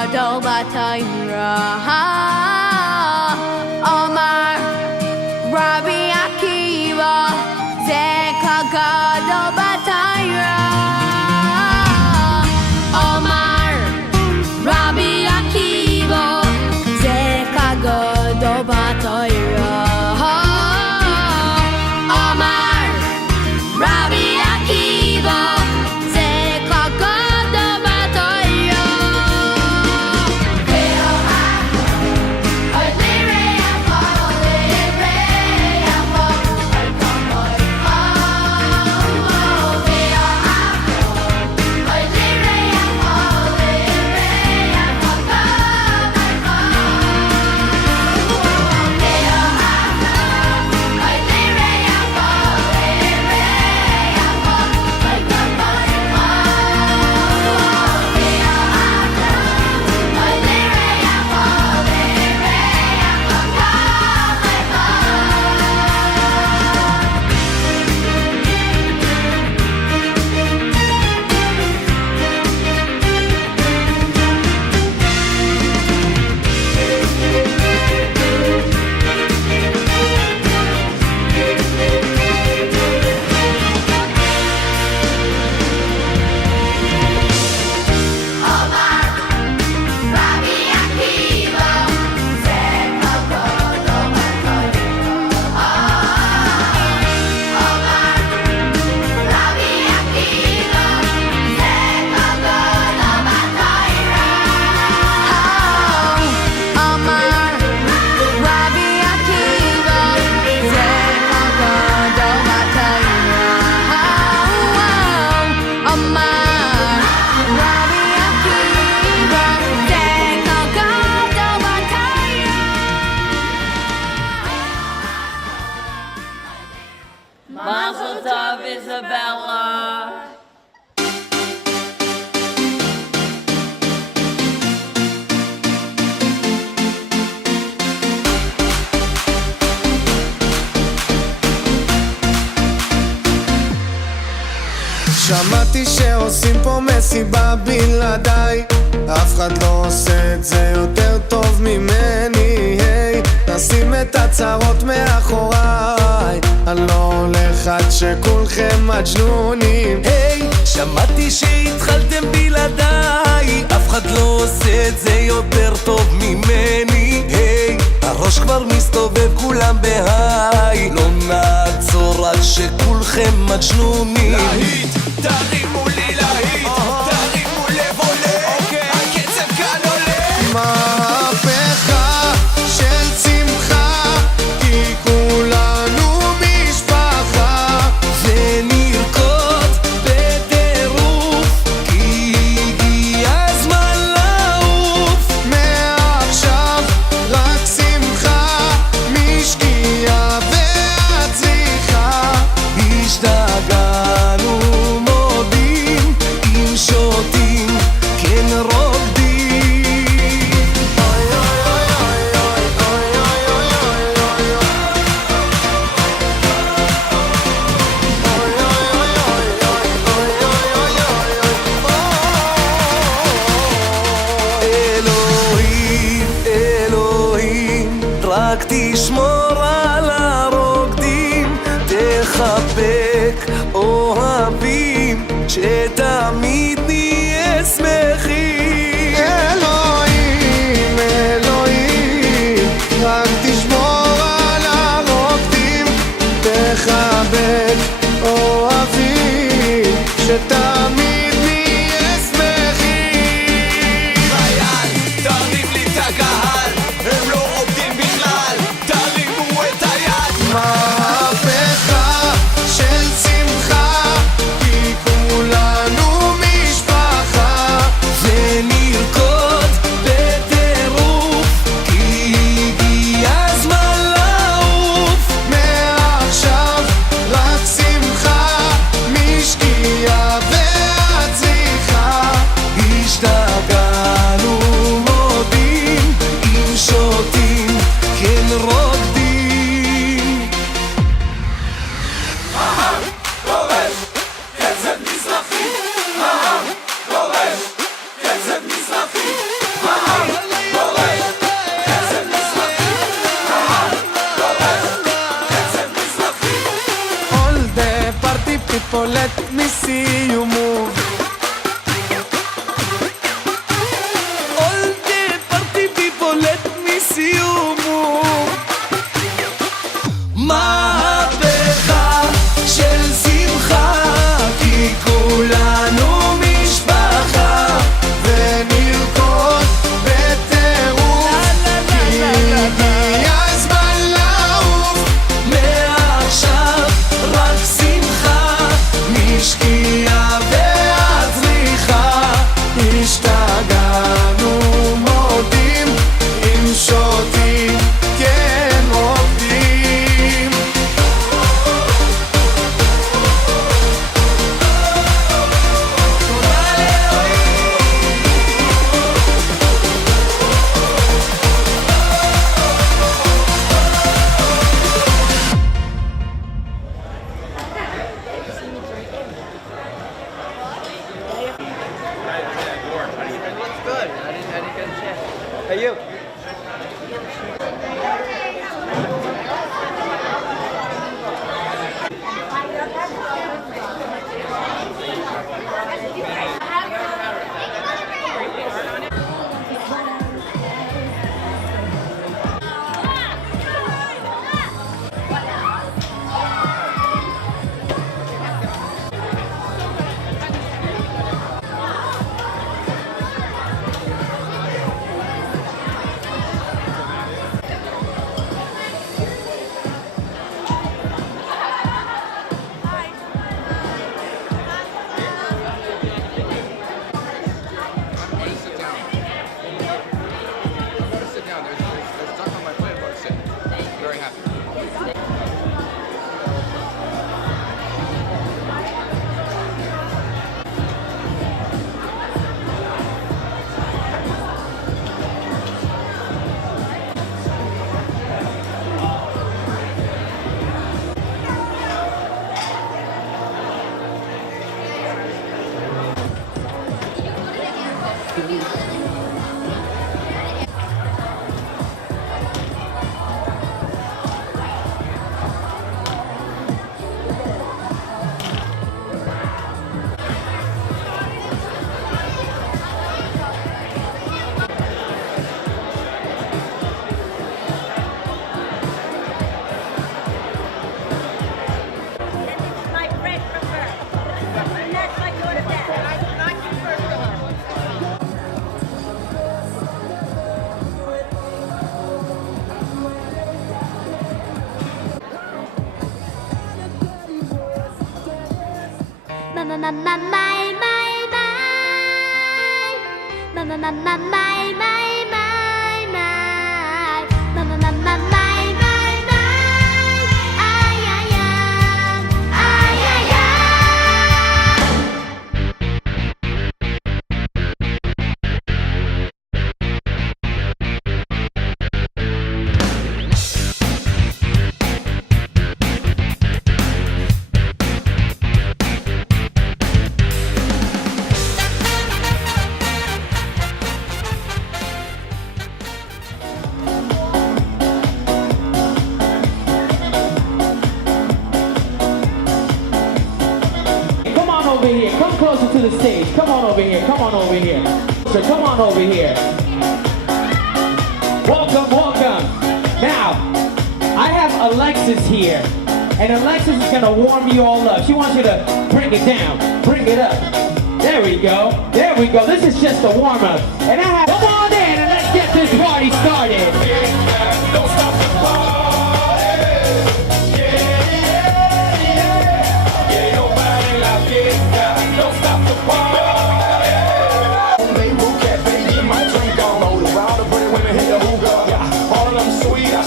gadol b'Torah. Omar Rabbi Akiva ze kol gadol b'Torah. Omar Rabbi Akiva ze kol gadol b'Torah. Omar Rabbi Akiva ze kol gadol b'Torah. Mazel tov, Isabella. שמעתי שעושים פה מסיבה בלעדיי, אף אחד לא עושה את זה יותר טוב ממני. היי, נשים את הצרות מאחוריי, אני לא הולך עד שכולכם מג'נונים. היי, שמעתי שהתחלתם בלעדיי, אף אחד לא עושה את זה יותר טוב ממני. היי, הראש כבר מסתובב כולם בהיי, לא נעצור עד שכולכם מג'נונים. להיט, תרימו לי להיט, תרימו לב עולה, הקצב כאן עולה. מהפכה של שמחה, כי כולנו משפחה, ונרקוד בטירוף, כי הגיע הזמן לעוף. מעכשיו רק שמחה, משקיעה ועד צריכה. השתגענו מודים, אם שותים כן רוקדים. אוי אוי אוי אוי אוי אוי אוי אלוהים, אלוהים, רק תשמור על הרוקדים, תחבק אוהבים, שתמיד נהיה שמחים. אלוהים, אלוהים, רק תשמור על הרוקדים, תחבק אוהבים, שתמיד נהיה שמחים. חייל, תרים לי את הקהל, הם לא רוקדים בכלל, תרימו את היד. מהפכה של שמחה, כי כולנו משפחה, ונרקוד Hey, you. Over here. Come closer to the stage. Come on over here. Come on over here. So come on over here. Welcome, welcome. Now, I have Alexis here. And Alexis is going to warm you all up. She wants you to bring it down. Bring it up. There we go. There we go. This is just a warm-up. And I have... Come on in and let's get this party started. Don't stop the party. Don't stop the party. They move cafe, get my drink on. All around the pretty women hit the hookah. All of them sweet, I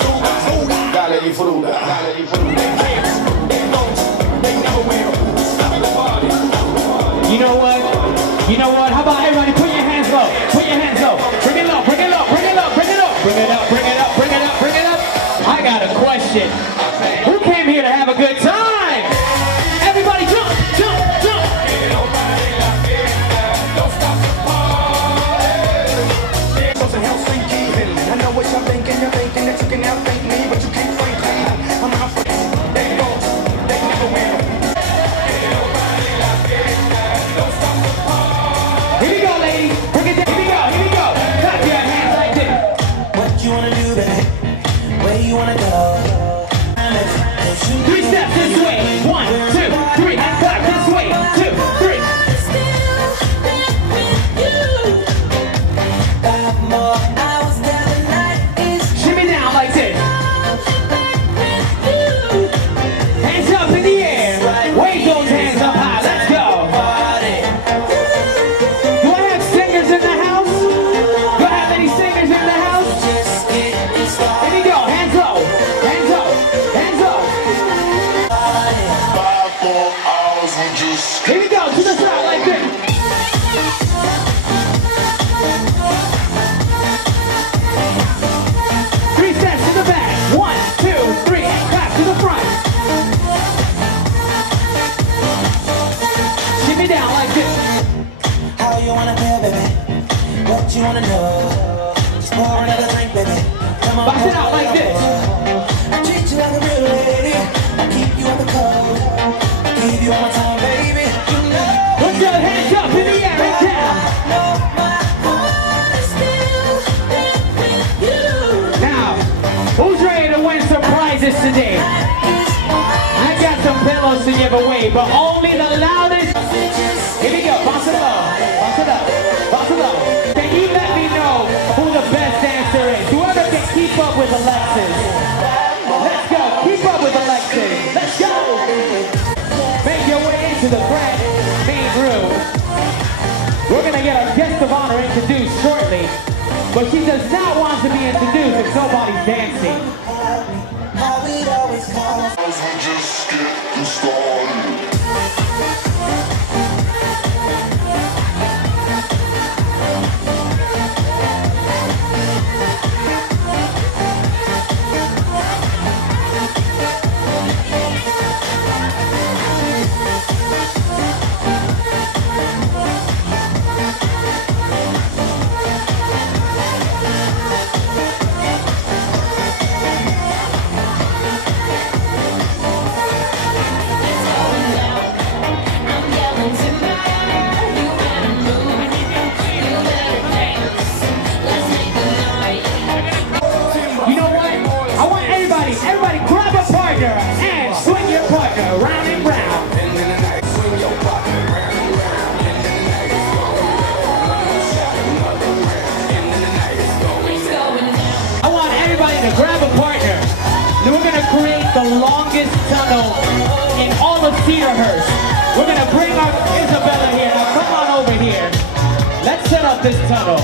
dale y fruta, dale y fruta. They can't, they don't, they never will. Stop the party. You know what? You know what? How about everybody put your hands low? Put your hands low. Bring it low, bring it low, bring it low, bring it up. Bring it up, bring it up, bring it up, bring it up. I got a question. Who came here to have a good time? Everybody jump, jump, jump. I know what you're thinking that you can outthink me, but you can't think me. I'm not afraid. They don't, they never will. Don't stop the party. Here we go, ladies. Bring it down. Here we go, here we go. Clap your hands like this. What you wanna do, baby? Where you wanna go? pour another drink, baby. Come on, Bust it out like this. I treat you like a real lady. I keep you in the cold. I give you all my time, baby. You know. Put your hands up in the air and down. No, my heart is still with you. Now, who's ready to win some prizes today? I got some pillows to give away, but only the loudest. Here we go. Bounce it up. Bounce it up. Bounce it up. Can you let me know who the best dancer is? Whoever can keep up with Alexis. Let's go. Keep up with Alexis. Let's go. Make your way into the grand main room. We're going to get our guest of honor introduced shortly, but she does not want to be introduced if nobody's dancing. How it always goes. Just getting started. You know what? I want everybody grab a partner and swing your partner round and round. I want everybody to grab a partner. Then we're gonna create the longest tunnel in all of Cedarhurst. We're gonna bring our Isabella here. Now come on over here. Let's set up this tunnel.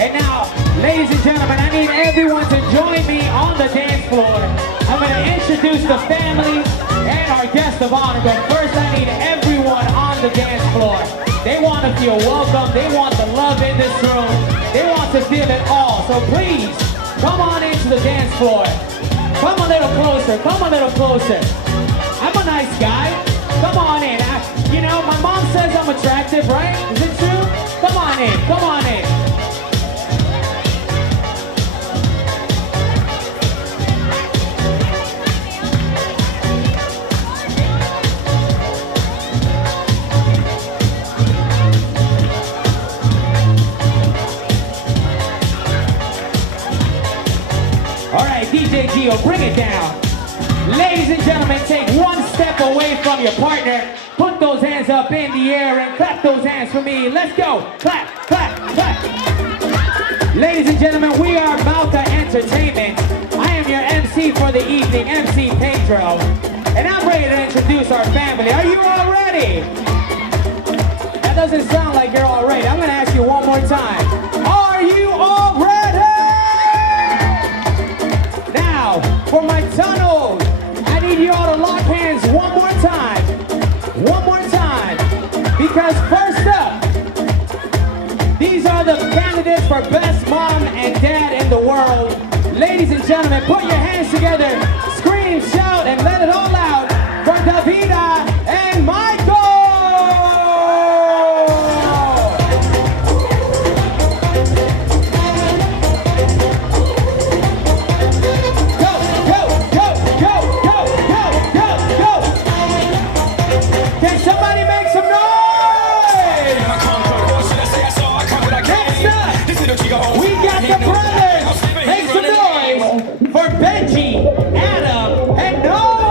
And now, ladies and gentlemen, I need everyone to join me on the dance floor. I'm going to introduce the family and our guest of honor, but first I need everyone on the dance floor. They want to feel welcome. They want the love in this room. They want to feel it all. So please, come on into the dance floor. Come a little closer. Come a little closer. I'm a nice guy. Come on in. You know, my mom says I'm attractive, right? Is it true? Come on in. Come on in. All right, DJ Gio, bring it down. Ladies and gentlemen, take one step away from your partner. Put those hands up in the air and clap those hands for me. Let's go. Clap, clap, clap. Ladies and gentlemen, we are Malta Entertainment. I am your MC for the evening, MC Pedro. And I'm ready to introduce our family. Are you all ready? That doesn't sound like you're all ready. I'm going to ask you one more time. Are you all ready? Now, for my tunnels, I need you all to lock hands one more time. One more time. Because first up, these are the candidates for best mom and dad in the world. Ladies and gentlemen, put your hands together, scream, shout, and let it all out for Davida and Michael! Benji, Adam, and Noah!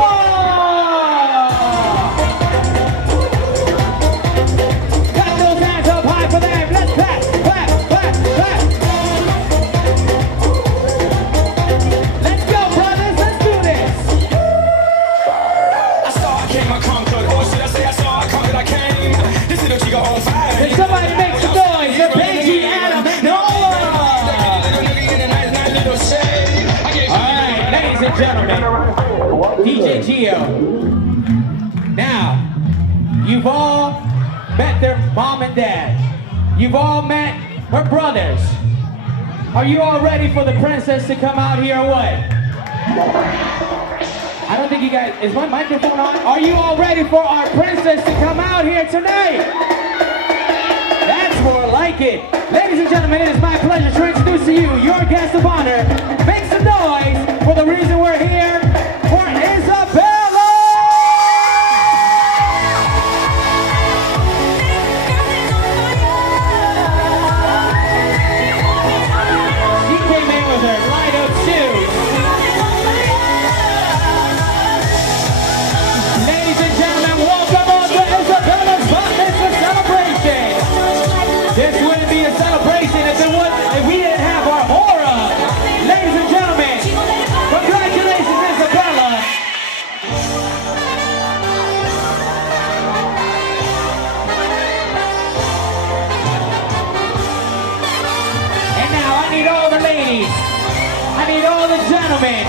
Gio. Now, you've all met their mom and dad. You've all met her brothers. Are you all ready for the princess to come out here or what? I don't think you guys, is my microphone on? Are you all ready for our princess to come out here tonight? That's more like it. Ladies and gentlemen, it is my pleasure to introduce to you your guest of honor. Make some noise for the reason we're here, for Isabella! She came in with her light-up shoes. Ladies and gentlemen, welcome on to Isabella's Bar Mitzvah celebration. This wouldn't be a celebration if we didn't have our aura. Ladies and gentlemen, congratulations, Isabella. And now I need all the ladies. I need all the gentlemen.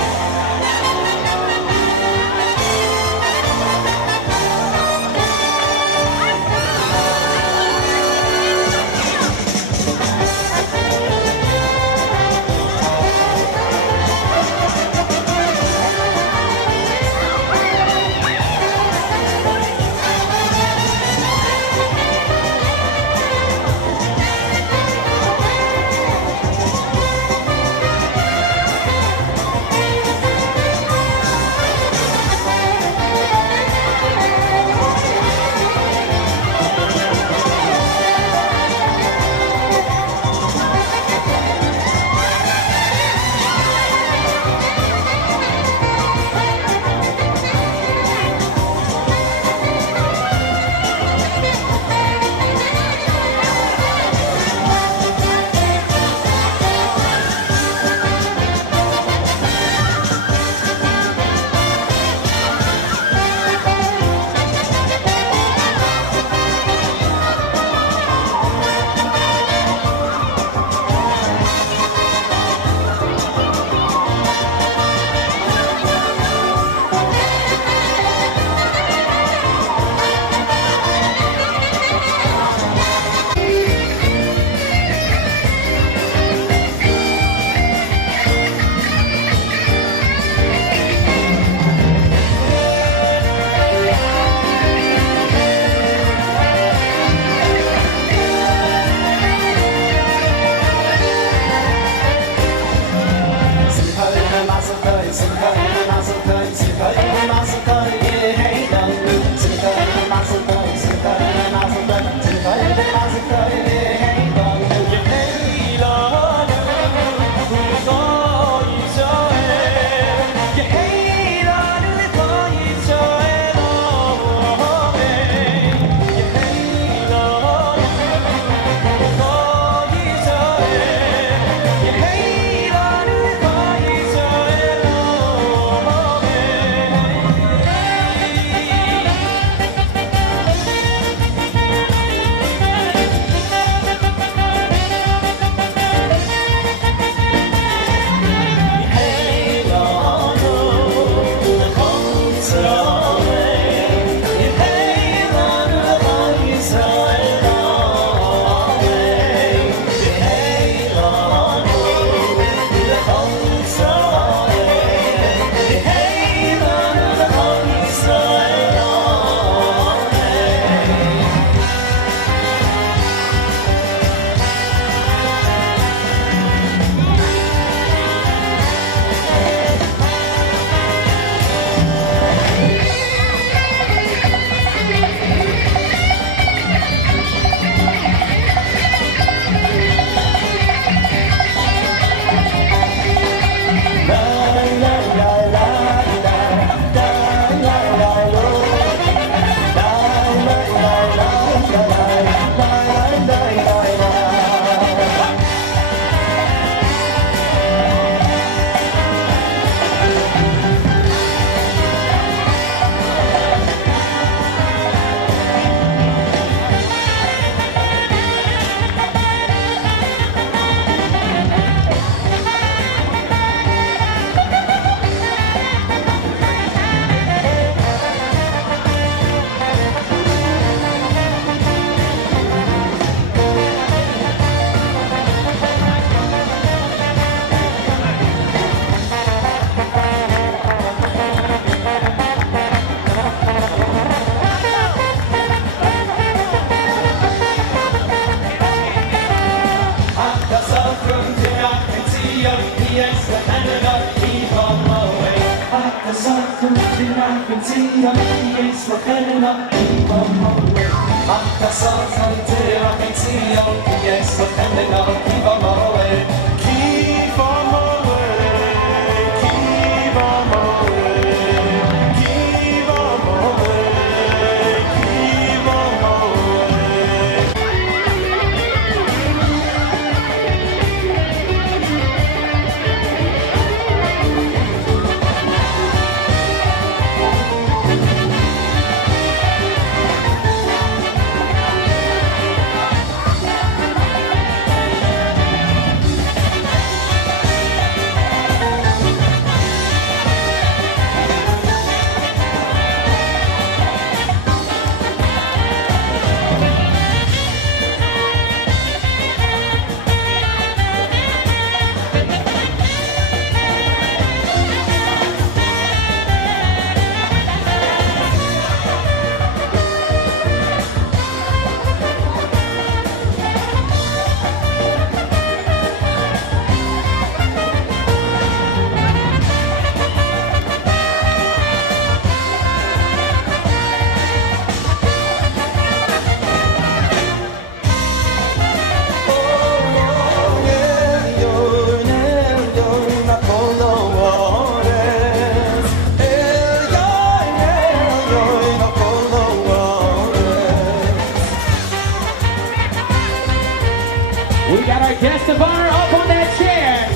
We got our guest of honor up on that chair.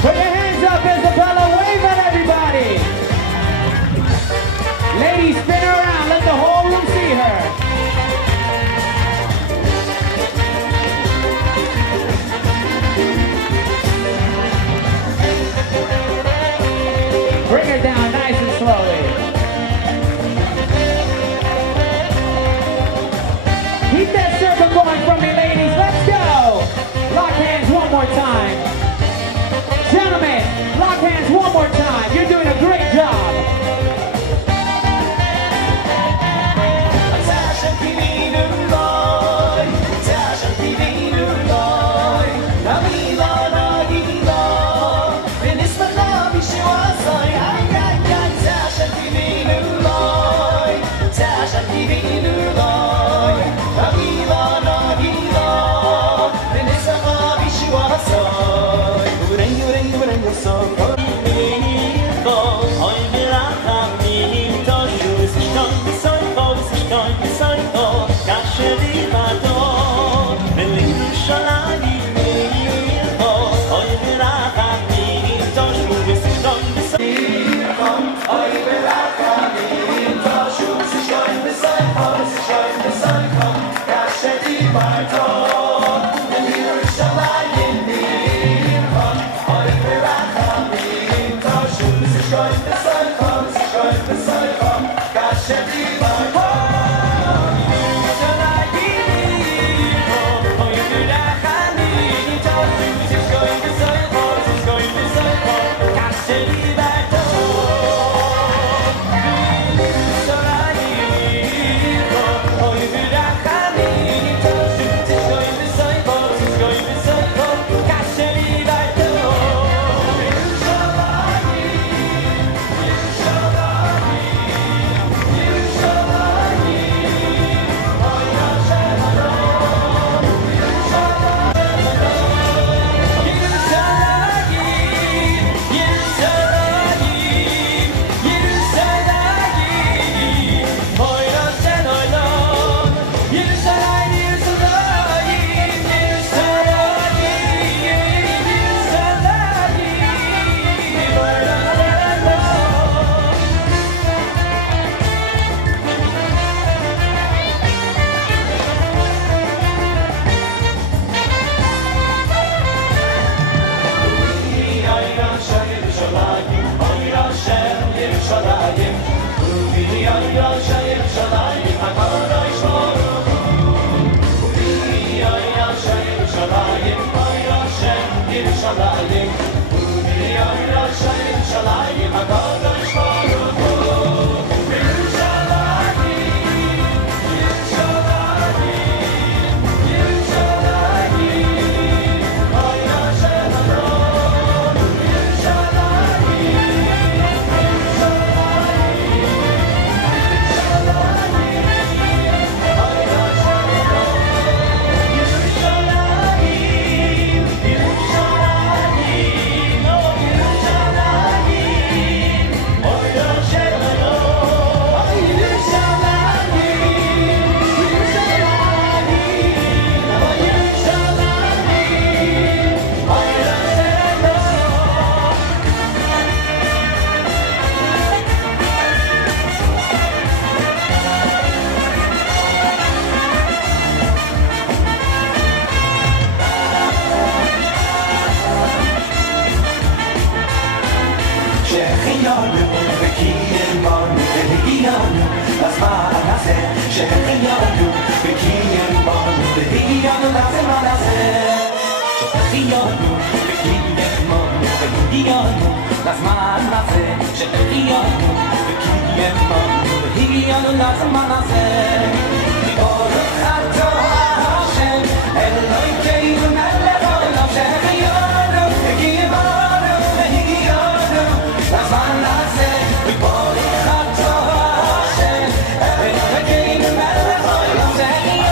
Put your hands up, Isabella. Wave at everybody. Ladies, spin her around. Let the whole room see her. Bring her down nice and slowly. Keep that circle going from me, ladies. Let's go. Lock hands one more time. Gentlemen, lock hands one more time. You're doing a great job. semana שהחיינו וקיימו והגיענו לזמן הזה שהחיינו וקיימו והגיענו לזמן הזה מבורך אתה השם אלוהינו מלך העולם שהחיינו וקיימו והגיענו לזמן הזה מבורך אתה השם אלוהינו מלך העולם שהחיינו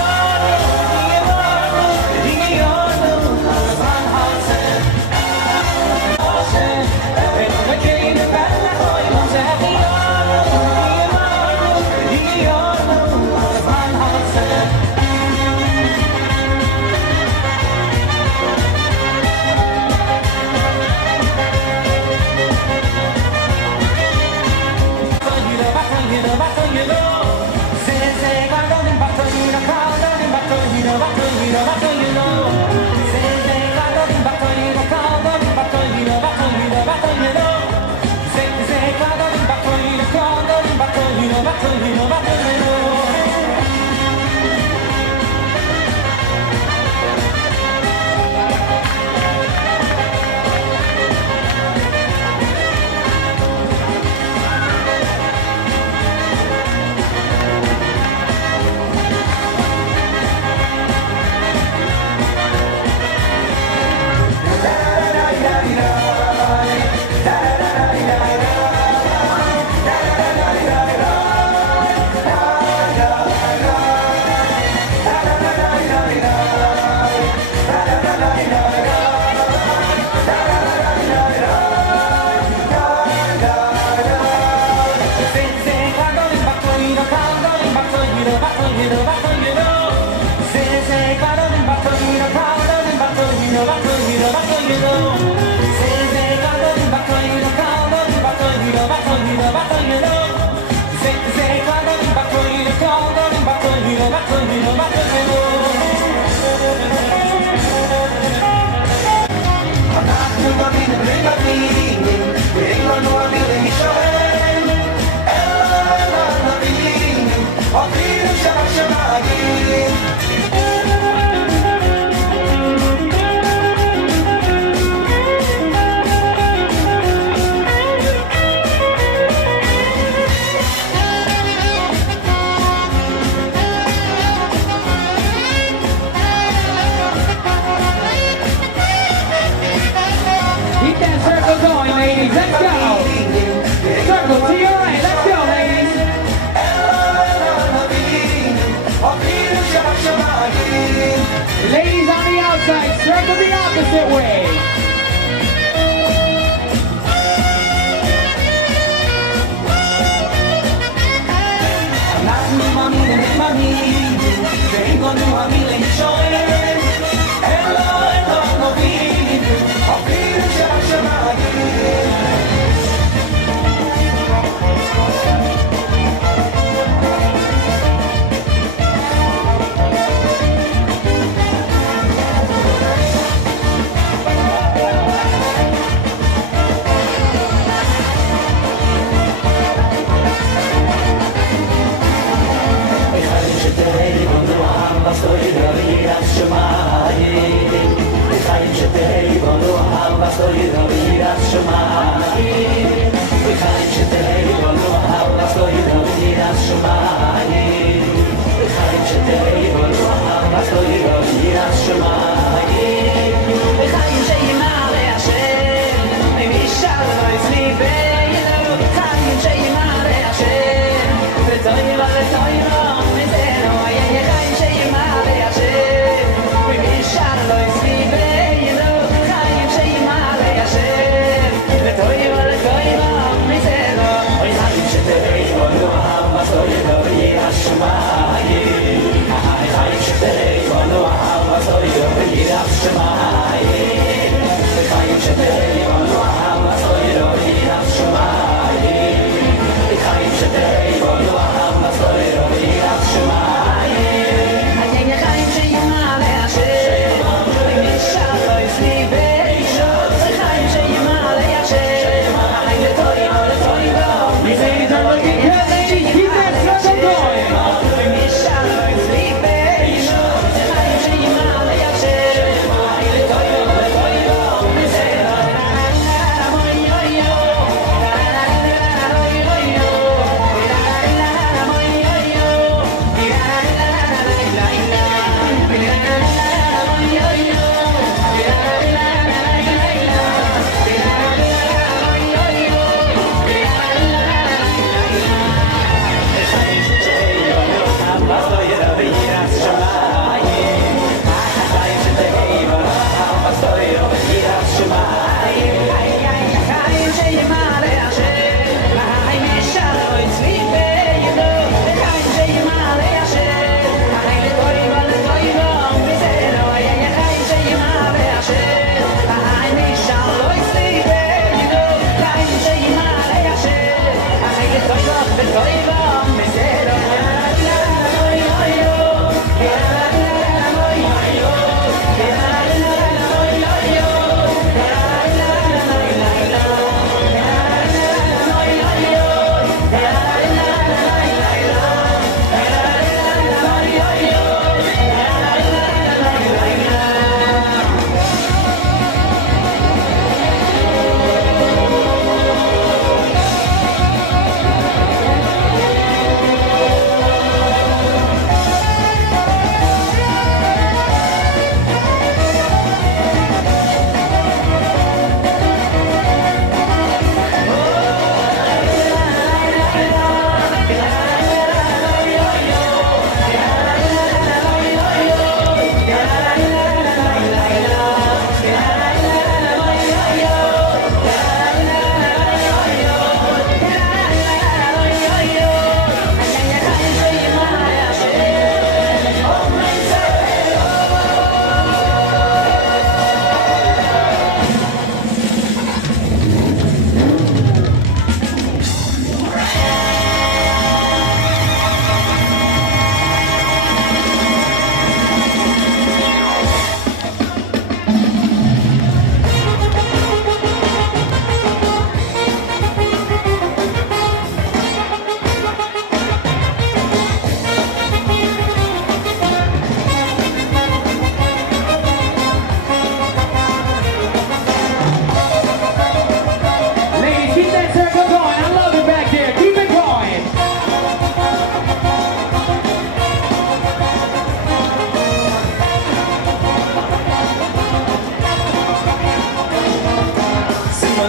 Ladies on the outside, circle the opposite way. אנחנו מאמינים ומאמינים ואין לנו המילים שואלים אלו נובילים אפילו שהשמיים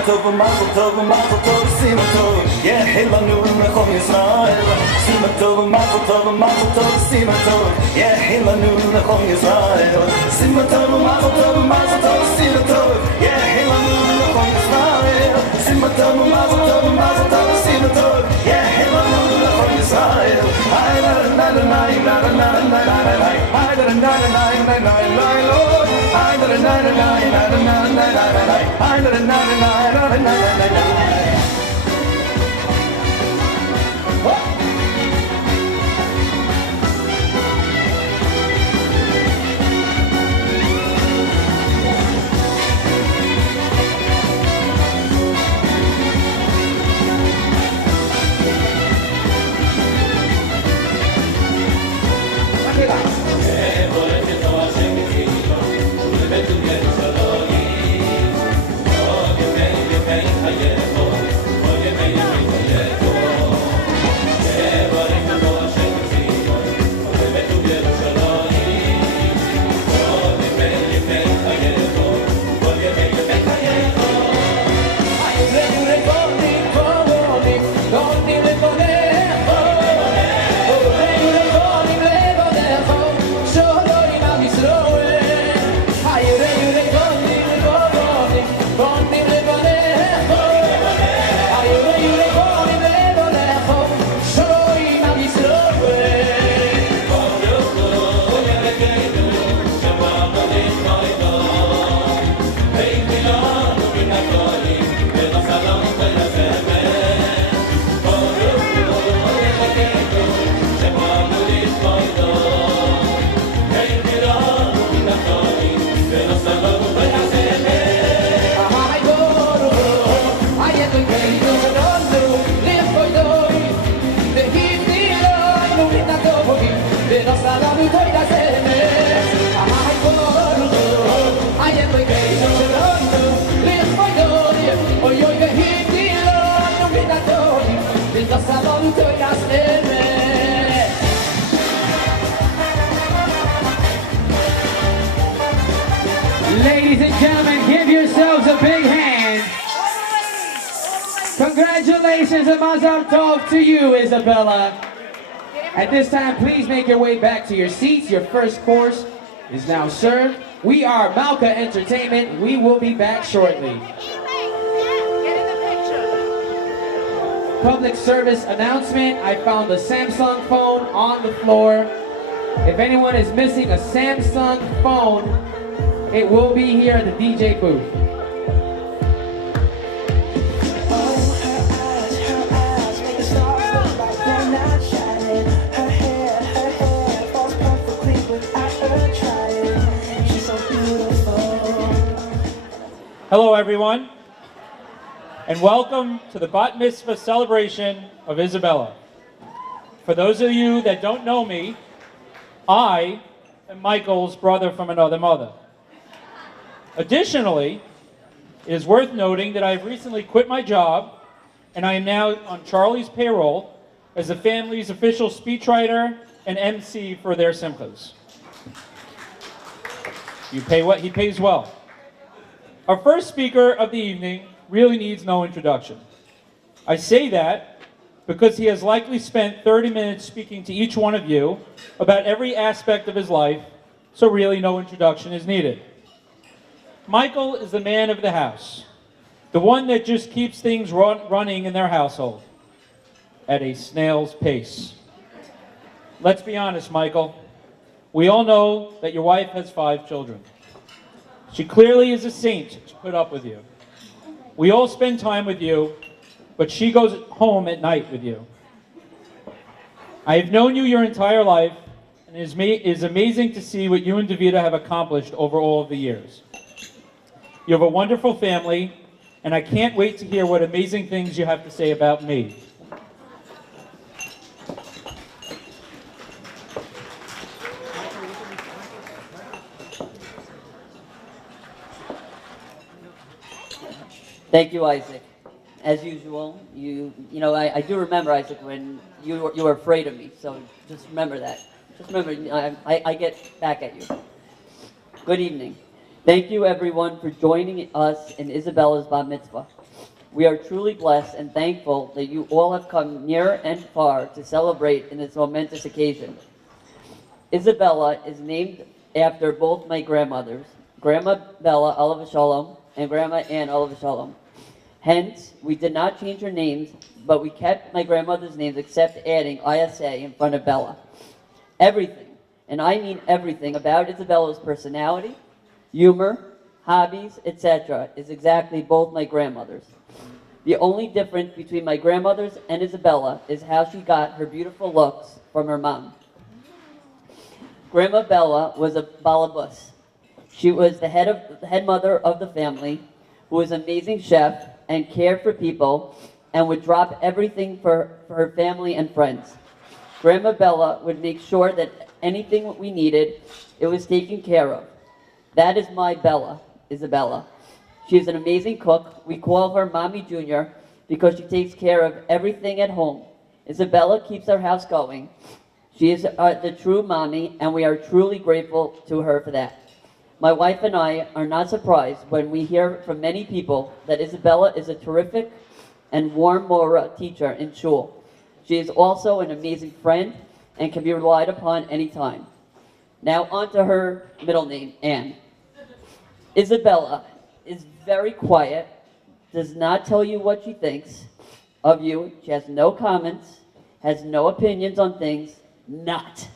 tov, mazel tov, mazel tov, sima tov. Yehilanu lechol Yisrael. Sima tov, mazel tov, mazel tov, sima tov. Yehilanu lechol Yisrael. Sima tov, mazel tov, mazel tov, sima tov. Yehilanu lechol Yisrael. Sima tov, mazel tov, mazel tov, sima tov. Yehilanu lechol Yisrael. Ay la la la la la la la la la la. Ay la la la la la la la la. Ay la la la la la la la la la. Ay la la la la la la la la. Ladies and gentlemen, give yourselves a big hand. Congratulations and Mazal Tov to you, Isabella. At this time, please make your way back to your seats. Your first course is now served. We are Malka Entertainment. We will be back shortly. Public service announcement. I found a Samsung phone on the floor. If anyone is missing a Samsung phone, it will be here at the DJ booth. Hello everyone, and welcome to the Bat Mitzvah celebration of Isabella. For those of you that don't know me, I am Michael's brother from another mother. Additionally, it is worth noting that I have recently quit my job and I am now on Charlie's payroll as the family's official speechwriter and MC for their simchas. You pay what? He pays well. Our first speaker of the evening really needs no introduction. I say that because he has likely spent 30 minutes speaking to each one of you about every aspect of his life, so really no introduction is needed. Michael is the man of the house, the one that just keeps things running in their household at a snail's pace. Let's be honest, Michael. We all know that your wife has 5 children. She clearly is a saint to put up with you. We all spend time with you, but she goes home at night with you. I have known you your entire life, and it is amazing to see what you and Davida have accomplished over all of the years. You have a wonderful family, and I can't wait to hear what amazing things you have to say about me. Thank you, Isaac. As usual, you know, I do remember, Isaac, when you were afraid of me, so just remember that. Just remember, I get back at you. Good evening. Thank you, everyone, for joining us in Isabella's Bat Mitzvah. We are truly blessed and thankful that you all have come near and far to celebrate in this momentous occasion. Isabella is named after both my grandmothers, Grandma Bella Oliver Shalom and Grandma Ann Oliver Shalom. Hence, we did not change her names, but we kept my grandmother's names except adding ISA in front of Bella. Everything, and I mean everything, about Isabella's personality, humor, hobbies, etc. is exactly both my grandmothers. The only difference between my grandmothers and Isabella is how she got her beautiful looks from her mom. Grandma Bella was a balabus. She was the head mother of the family, who was an amazing chef and cared for people and would drop everything for her family and friends. Grandma Bella would make sure that anything we needed, it was taken care of. That is my Bella, Isabella. She is an amazing cook. We call her Mommy Junior because she takes care of everything at home. Isabella keeps our house going. She is the true mommy, and we are truly grateful to her for that. My wife and I are not surprised when we hear from many people that Isabella is a terrific and warm Mora teacher in shul. She is also an amazing friend and can be relied upon anytime. Now on to her middle name, Anne. Isabella is very quiet, does not tell you what she thinks of you. She has no comments, has no opinions on things. Not.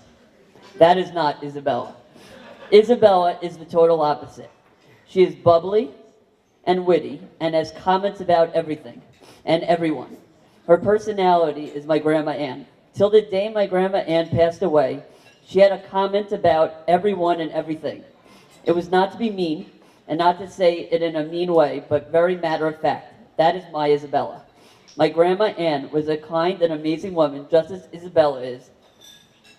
That is not Isabella. Isabella is the total opposite. She is bubbly and witty and has comments about everything and everyone. Her personality is my Grandma Ann. Till the day my Grandma Ann passed away, she had a comment about everyone and everything. It was not to be mean and not to say it in a mean way, but very matter of fact. That is my Isabella. My Grandma Ann was a kind and amazing woman, just as Isabella is,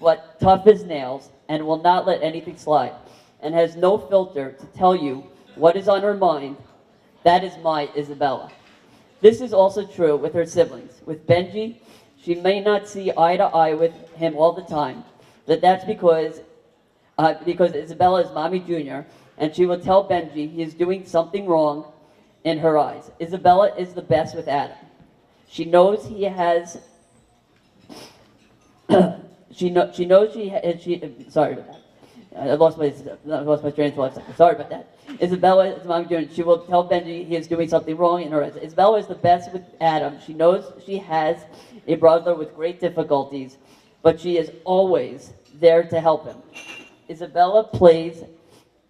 but tough as nails and will not let anything slide and has no filter to tell you what is on her mind. That is my Isabella. This is also true with her siblings. With Benji, she may not see eye to eye with him all the time, but that's because Isabella is Mommy Junior, and she will tell Benji he is doing something wrong in her eyes. Isabella is the best with Adam. She knows he has She knows sorry about that. I lost my train of thought. Sorry about that. Isabella is Mommy Junior. She will tell Benji he is doing something wrong in her eyes. Isabella is the best with Adam. She knows she has a brother with great difficulties, but she is always there to help him. Isabella plays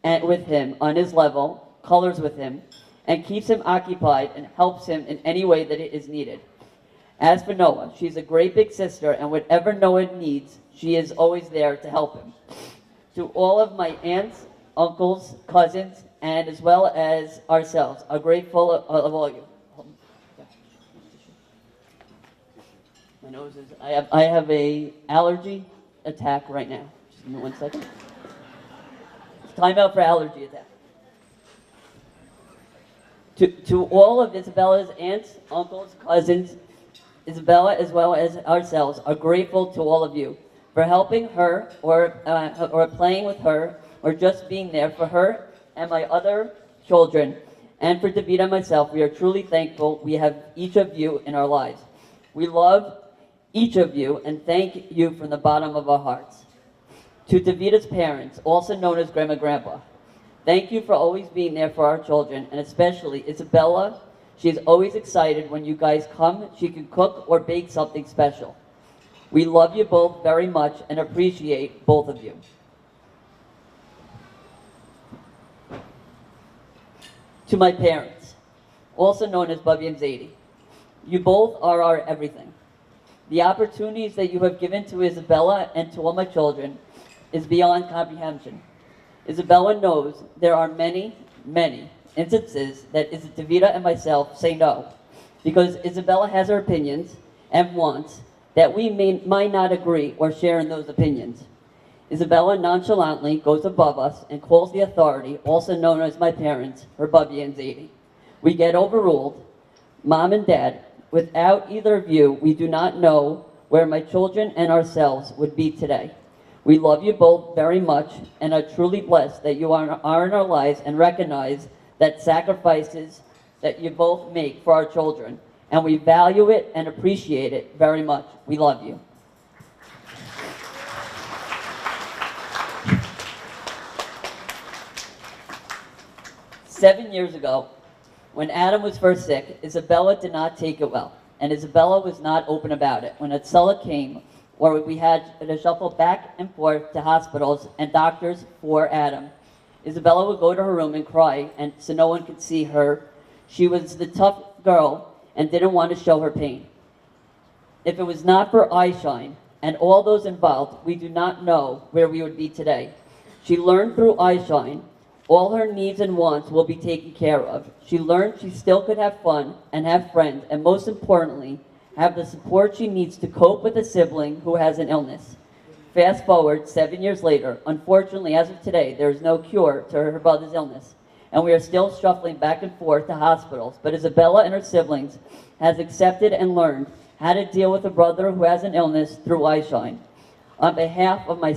with him on his level, colors with him, and keeps him occupied and helps him in any way that it is needed. As for Noah, she's a great big sister, and whatever Noah needs, she is always there to help him. To all of my aunts, uncles, cousins, and as well as ourselves, are grateful of all you. My nose is, I have a allergy attack right now. Just give me 1 second. Time out for allergy attack. To all of Isabella's aunts, uncles, cousins, Isabella as well as ourselves are grateful to all of you for helping her or playing with her or just being there for her and my other children. And for David and myself, we are truly thankful we have each of you in our lives. We love each of you and thank you from the bottom of our hearts. To Davita's parents, also known as Grandma Grandpa, thank you for always being there for our children, and especially Isabella. She is always excited when you guys come. She can cook or bake something special. We love you both very much and appreciate both of you. To my parents, also known as Bubby and Zadie, you both are our everything. The opportunities that you have given to Isabella and to all my children is beyond comprehension. Isabella knows there are many, many instances that Davida and myself say no, because Isabella has her opinions and wants that we might not agree or share in those opinions. Isabella nonchalantly goes above us and calls the authority, also known as my parents, her Bubby and Zadie. We get overruled. Mom and Dad, without either of you, we do not know where my children and ourselves would be today. We love you both very much and are truly blessed that you are in our lives and recognize that sacrifices that you both make for our children, and we value it and appreciate it very much. We love you. "7 years ago, when Adam was first sick, Isabella did not take it well, and Isabella was not open about it. When Atsella came, where we had to shuffle back and forth to hospitals and doctors for Adam, Isabella would go to her room and cry, and so no one could see her. She was the tough girl and didn't want to show her pain. If it was not for Eyeshine and all those involved, we do not know where we would be today. She learned through Eyeshine all her needs and wants will be taken care of. She learned she still could have fun and have friends, and most importantly, have the support she needs to cope with a sibling who has an illness. Fast forward 7 years later, unfortunately, as of today, there is no cure to her brother's illness, and we are still shuffling back and forth to hospitals. But Isabella and her siblings has accepted and learned how to deal with a brother who has an illness through Eyeshine. On behalf of my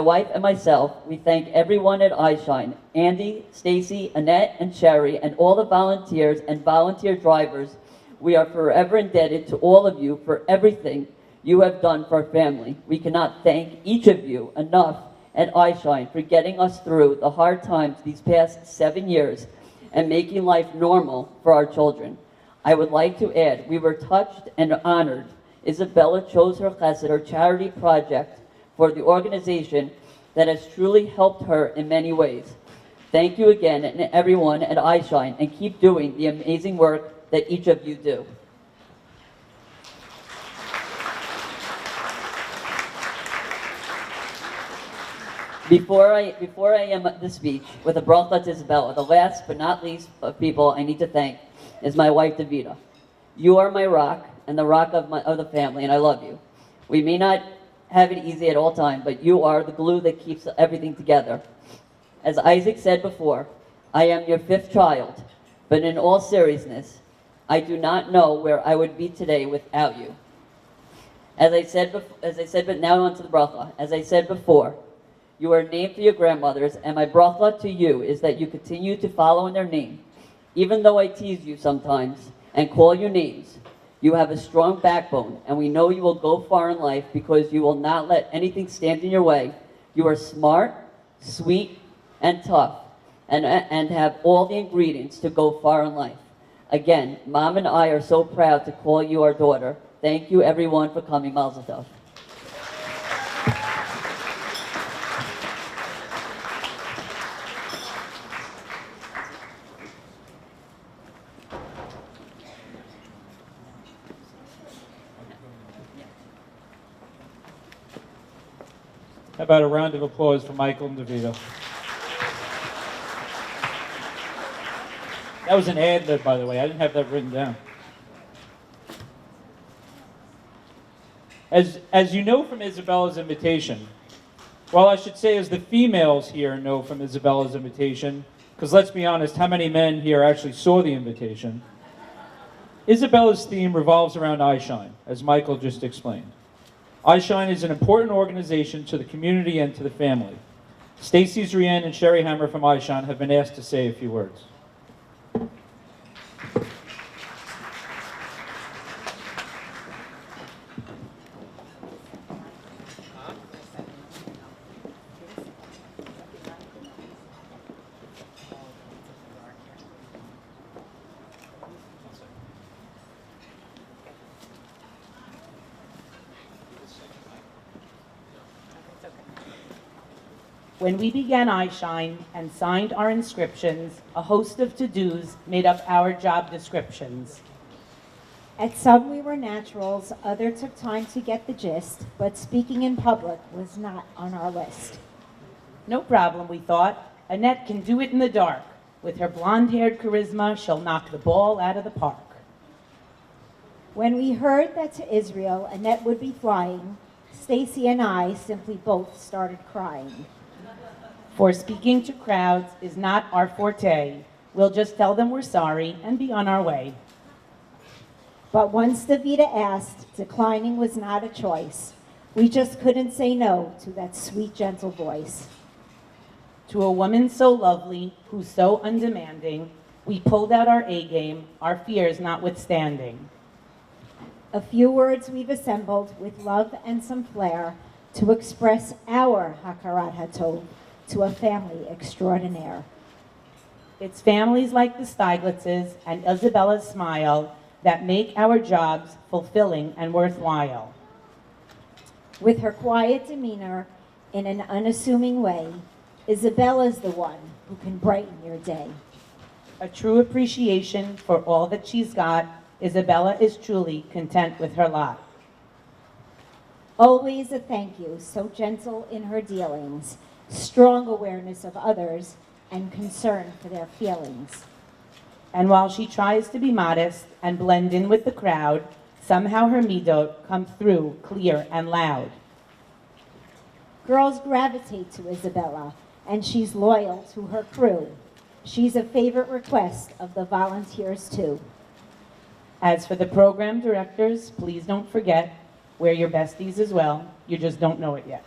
wife and myself, we thank everyone at Eyeshine, Andy, Stacy, Annette, and Sherry, and all the volunteers and volunteer drivers. We are forever indebted to all of you for everything you have done for our family. We cannot thank each of you enough at Eyeshine for getting us through the hard times these past 7 years and making life normal for our children. I would like to add, we were touched and honored. Isabella chose her chesed, her charity project, for the organization that has truly helped her in many ways. Thank you again, and everyone at Eyeshine, and keep doing the amazing work that each of you do. Before I end the speech with a bracha to Isabella, the last but not least of people I need to thank is my wife, Davida. You are my rock and the rock of the family, and I love you. We may not have it easy at all times, but you are the glue that keeps everything together. As Isaac said before, I am your 5th child, but in all seriousness, I do not know where I would be today without you. But now on to the bracha. As I said before, you are named for your grandmothers, and my bracha to you is that you continue to follow in their name. Even though I tease you sometimes and call you names, you have a strong backbone, and we know you will go far in life because you will not let anything stand in your way. You are smart, sweet, and tough, and have all the ingredients to go far in life. Again, Mom and I are so proud to call you our daughter. Thank you, everyone, for coming. Mazel tov. How about a round of applause for Michael and Davida? That was an ad lib, by the way. I didn't have that written down. As you know from Isabella's invitation, well, I should say as the females here know from Isabella's invitation, because let's be honest, how many men here actually saw the invitation? Isabella's theme revolves around Eyeshine, as Michael just explained. Eyeshine is an important organization to the community and to the family. Stacy Zrien and Sherry Hammer from Eyeshine have been asked to say a few words. When we began Eyeshine and signed our inscriptions, a host of to-dos made up our job descriptions. At some we were naturals, other took time to get the gist, but speaking in public was not on our list. No problem, we thought. Annette can do it in the dark. With her blonde-haired charisma, she'll knock the ball out of the park. When we heard that to Israel Annette would be flying, Stacy and I simply both started crying. For speaking to crowds is not our forte. We'll just tell them we're sorry and be on our way. But once Davida asked, declining was not a choice. We just couldn't say no to that sweet, gentle voice. To a woman so lovely, who's so undemanding, We pulled out our A game, our fears notwithstanding. A few words we've assembled with love and some flair to express our Hakarat HaTov to a family extraordinaire. It's families like the Steiglitzes and Isabella's smile that make our jobs fulfilling and worthwhile. With her quiet demeanor in an unassuming way, Isabella's the one who can brighten your day. A true appreciation for all that she's got, Isabella is truly content with her lot. Always a thank you, so gentle in her dealings, strong awareness of others, and concern for their feelings. And while she tries to be modest and blend in with the crowd, somehow her midot come through clear and loud. Girls gravitate to Isabella, and she's loyal to her crew. She's a favorite request of the volunteers too. As for the program directors, please don't forget, we're your besties as well. You just don't know it yet.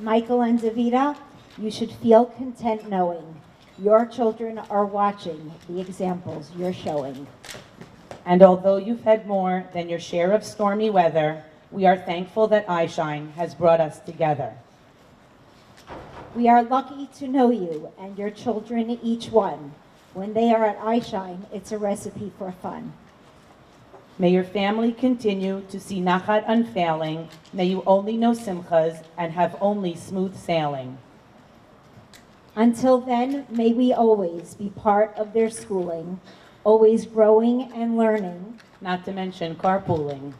Michael and Davida, you should feel content knowing your children are watching the examples you're showing. And although you've had more than your share of stormy weather, we are thankful that iShine has brought us together. We are lucky to know you and your children, each one. When they are at iShine, it's a recipe for fun. May your family continue to see Nachat unfailing. May you only know Simchas and have only smooth sailing. Until then, may we always be part of their schooling, always growing and learning. Not to mention carpooling.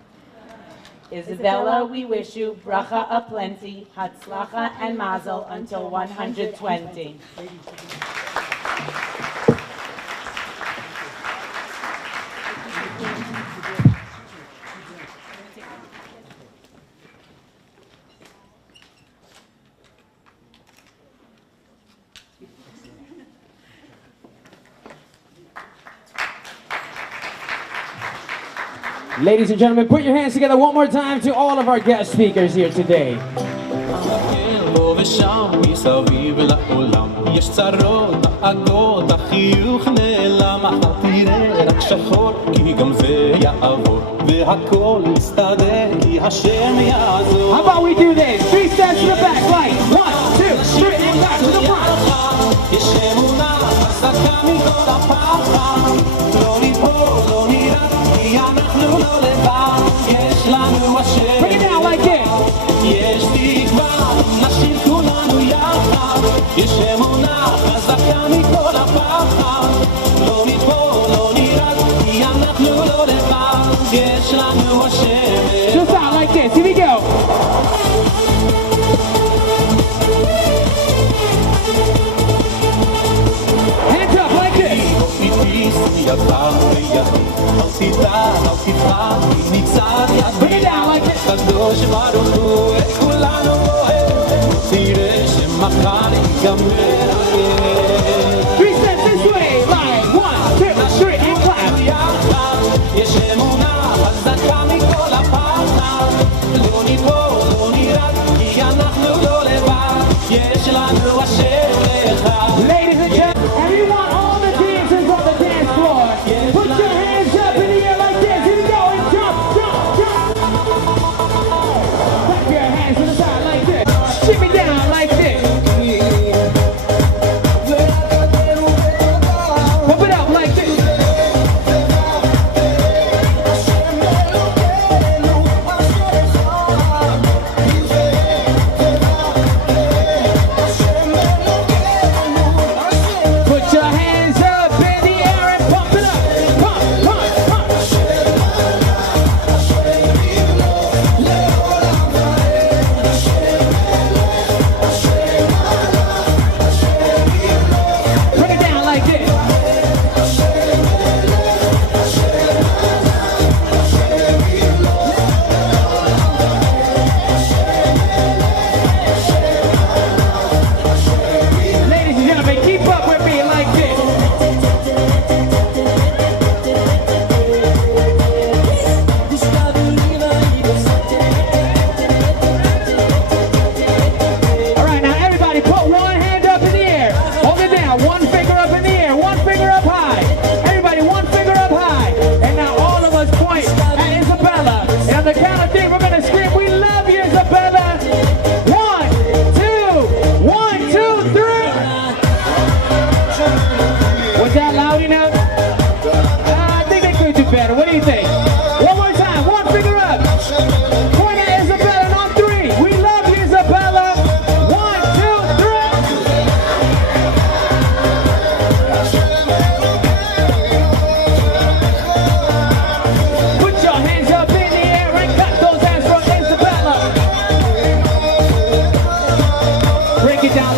Isabella, we wish you bracha aplenty, hatzlacha and mazel until 120. Ladies and gentlemen, put your hands together one more time to all of our guest speakers here today. פה ושם מסביב לעולם יש צרות, דאגות, החיוך נעלם תראה רק שחור כי גם זה יעבור והכל מסתדר כי השם יעזור. How about we do this? 3 steps to the back, like 1, 2, 3, and back to the front. יש אמונה חזקה מכל הפחד לא ליפול, לא נראה כי אנחנו לא לבד יש לנו השם. Bring it down like this. יש תקווה, נשאיר כולנו יחד יש אמונה חזקה מכל הפחד לא ניפול, לא נראה כי אנחנו לא לבד יש לנו השם. Just out like this, here we go. Hands up like this. Bring it down like this. קדוש ברוך הוא את כולנו אוהב תראה שמחר ייגמר הערב 3 steps this way, like 1, 2, 3, and clap. יחד יש אמונה חזקה מכל הפחד לא ניפול, לא נרעד כי אנחנו לא לבד יש לנו השם אחד. Ladies and gentlemen, everyone, all the dancers on the dance floor, put your hands up in the air like this. Here we go, and jump, jump, jump. Clap your hands to the side like this. Shimmy down like this. Pump it up like this.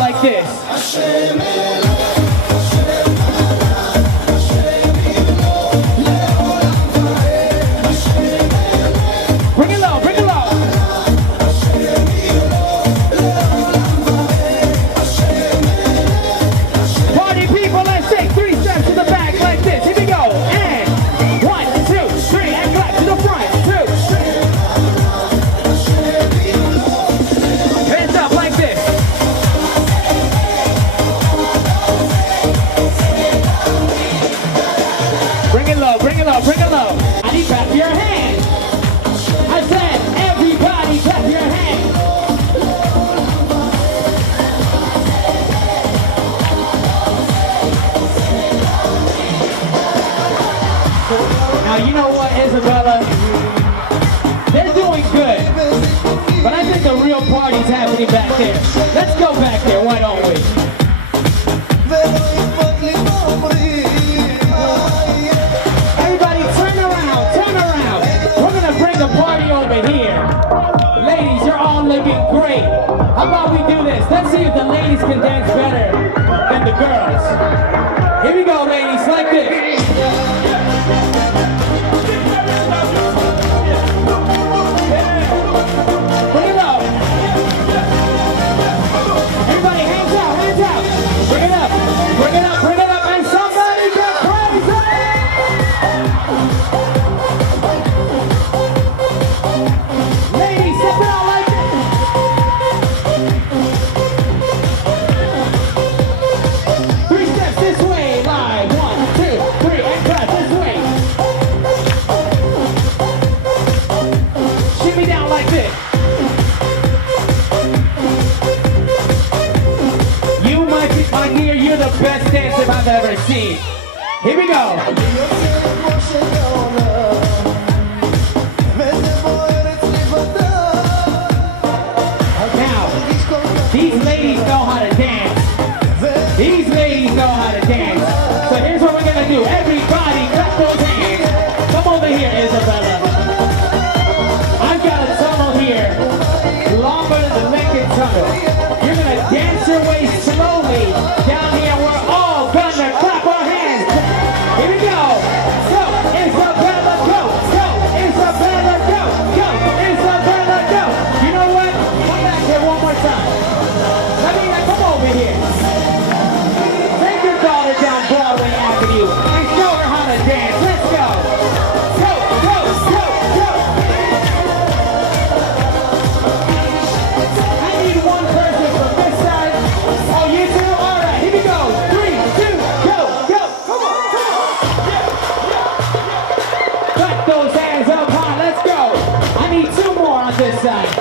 like this. Bring it low, bring it low. Party people, let's take 3 steps to the back like this. Here we go. And 1, 2, 3, and clap to the front. 2. Hands up like this. Bring it low, bring it low, bring it low. I need clap your hands. I said, everybody clap your hands. Now you know what, Isabella? They're doing good. But I think the real party's happening back there. Let's go back there, why don't we? Everybody turn around, turn around. We're gonna bring the party over here. Ladies, you're all looking great. How about we do this? Let's see if the ladies can dance better than the girls. Here we go, ladies, like this. Bring it up. Everybody, hands out, hands out. Bring it up, bring it up, bring it up, and somebody get crazy. Ladies, step it out like this. 3 steps this way, live. 1, 2, 3, and clap this way. Shimmy down like this. You might be, my dear, you're the best dancer I've ever seen. Here we go. Now, these ladies know how to dance. These ladies know how to dance. So here's what we're gonna do. Everybody clap those hands. Come over here, Isabella. I've got a tunnel here, longer than the Lincoln Tunnel. You're gonna dance your way slowly down here. We're all gonna clap our hands. Here we go. Go, Isabella, go. Go, Isabella, go. Go, Isabella, go. You know what? Come back here one more time. Let me come over here. Take your daughter down Broadway Avenue and show her how to dance. Let's go. Go, go, go, go. I need one person from this side. Oh, you two? All right, here we go. 3, 2, go, go. Come on, come on. Clap those hands up high. Let's go. I need 2 more on this side.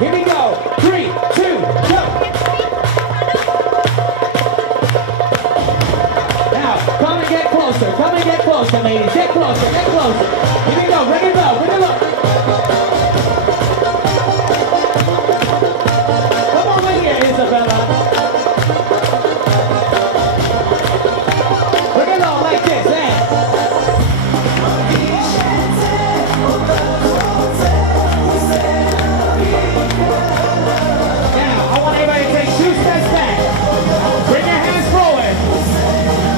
Here we go. 3, 2, go. Now, come and get closer. Come and get closer, ladies. Get closer, get closer. Here we go. Bring it low, bring it low. Come over here, Isabella. Bring it low like this, eh? Now, I want everybody to take 2 steps back. Bring your hands forward.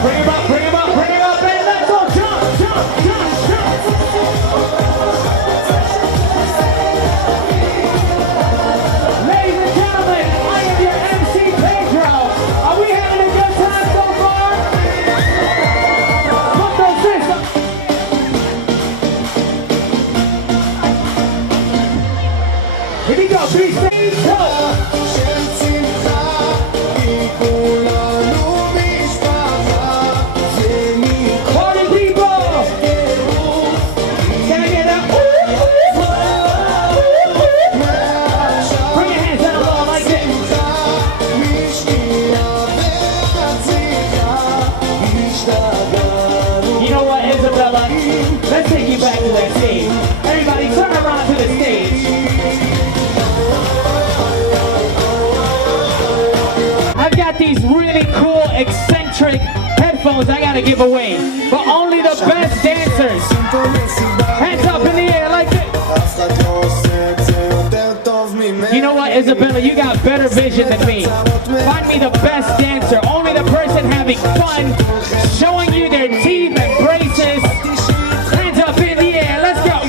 Bring them up, bring them up, bring them up, and let's go. Jump, jump, jump, jump. Ladies and gentlemen, I am your MC Pedro. Are we having a good time so far? Put those fists up. Here we go, 3 steps, go. של שמחה, כי כולנו משפחה, ומכל Party people! Can I get up? Bring your hands down low like this. משקיעה והצליחה, השתגענו. You know what, Isabella? Let's take you back to that stage. Everybody turn around to the stage. I've got these really cool, eccentric headphones I gotta give away. But only the best dancers. Hands up in the air like this. אף אחד לא עושה את זה יותר טוב ממני. You know what, Isabella? Isabella, you got better vision than me. Find me the best dancer, only the person having fun, showing you their teeth and braces. Hands up in the air, let's go.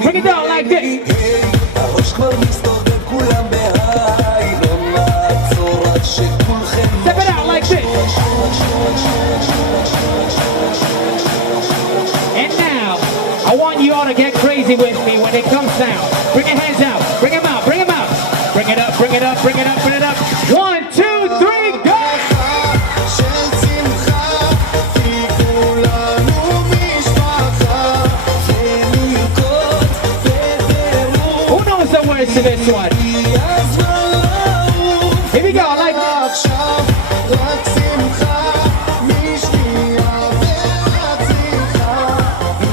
Bring it down like this. Step it out like this. And now, I want you all to get crazy with me when it comes down. Bring your hands out, bring them out, bring them out. Bring it up, bring it up, bring it up, bring it up. 1, 2, 3, go! Who knows the words to this one? Here we go, like this.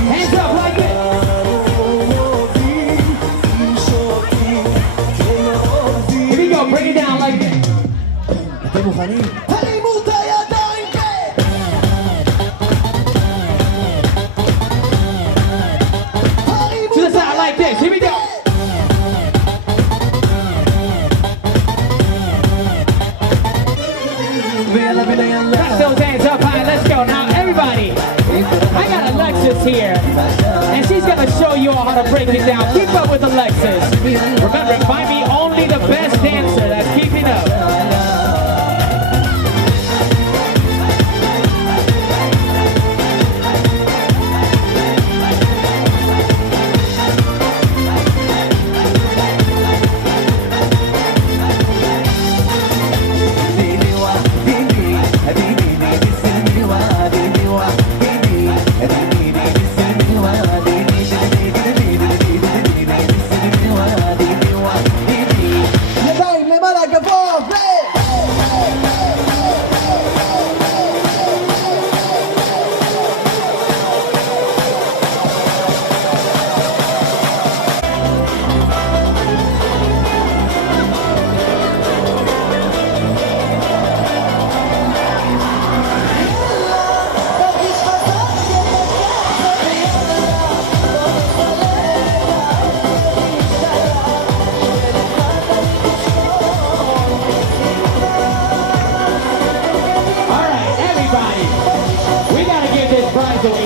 Hands up like this. Here we go, bring it down like this. To the side like this, here we go. Press those hands up high, let's go. Now everybody, I got Alexis here, and she's gonna show you all how to break it down. Keep up with Alexis. Remember, find me only the best dancer that's keeping up.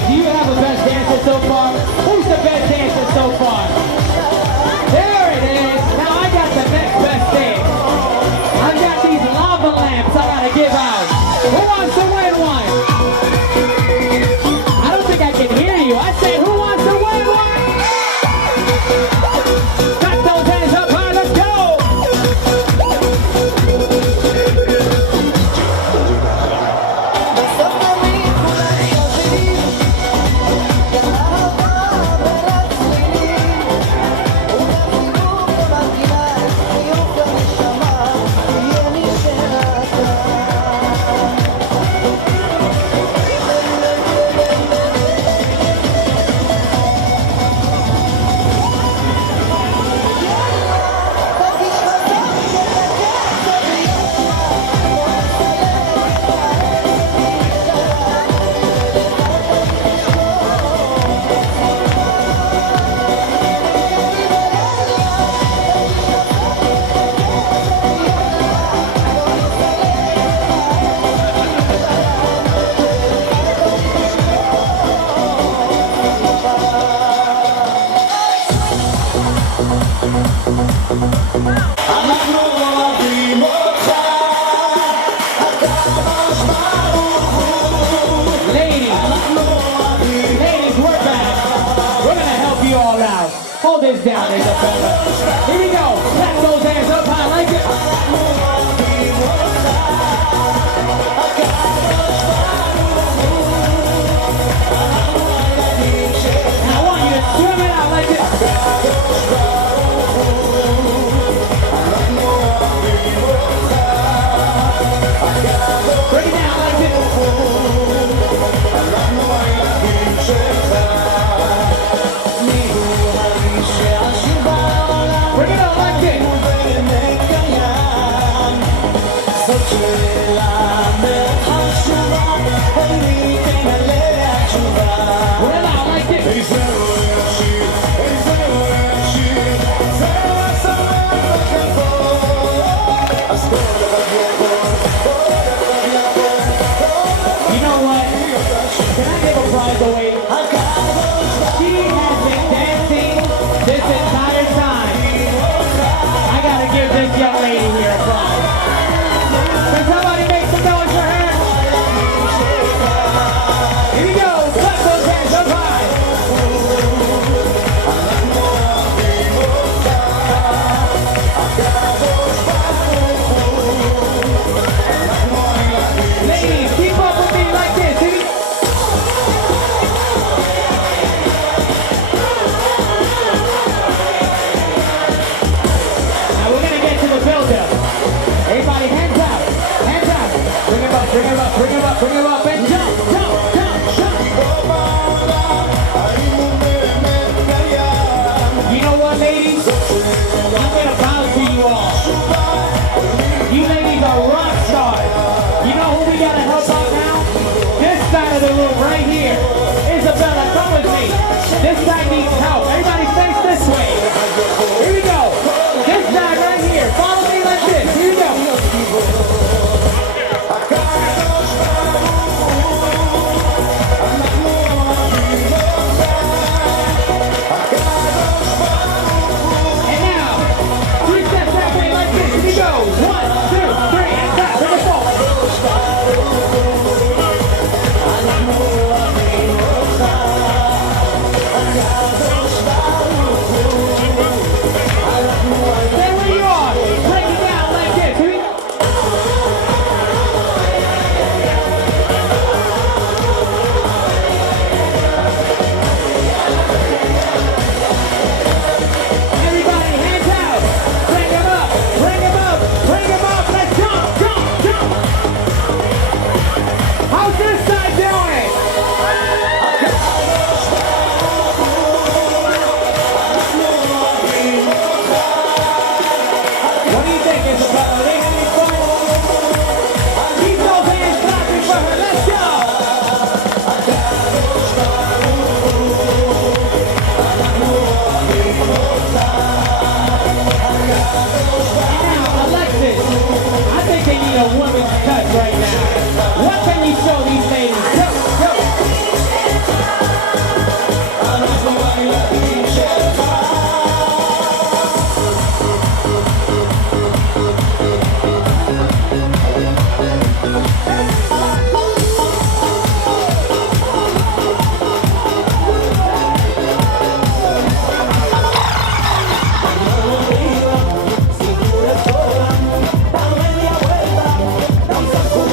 Do you have a best dancer so far? Who's the best dancer so far? There it is. Now I got the next best thing. I've got these lava lamps I gotta give out. Who wants to win one? I don't think I can hear you. I said, who wants to win one? Got those hands up high. Let's go. Hold this down, Isabella. Here we go. Clap those hands up high like it. Now I want you to swim it out like this. Bring it down like this. Bring it up like this. Bring it out like this. You know what? Can I give a prize away? She has been dancing this entire time. I gotta give this young lady here a prize. Can somebody make some noise for her? Here we go. Clap those hands up high. Ladies, keep up with me like this. Here we go. Now we're gonna get to the build-up. Everybody, hands out, hands out. Bring him up, bring him up, bring him up, bring him up, and jump, jump, jump, jump. You know what, ladies? I'm gonna bow to you all. You ladies are rock stars. You know who we gotta help out now? This side of the room, right here. Isabella, come with me. This side needs help. Everybody face this way. Here we go. This side right here. Follow me like this. Here we go. And now, 3 steps that way like this. Here we go. 1, 2, 3, and clap. Bring it forward. Stay where you are. Break it down like this. Here we go. Everybody, hands out. Bring him up. Bring him up. Bring him up. Let's jump, jump, jump. How's this side doing? What do you think, Isabella? Are they having fun? Keep those hands clapping for her. Let's go. And now, Alexis, I think they need a woman's touch right now. What can you show these ladies? Go, go. Dame media vuelta, danza con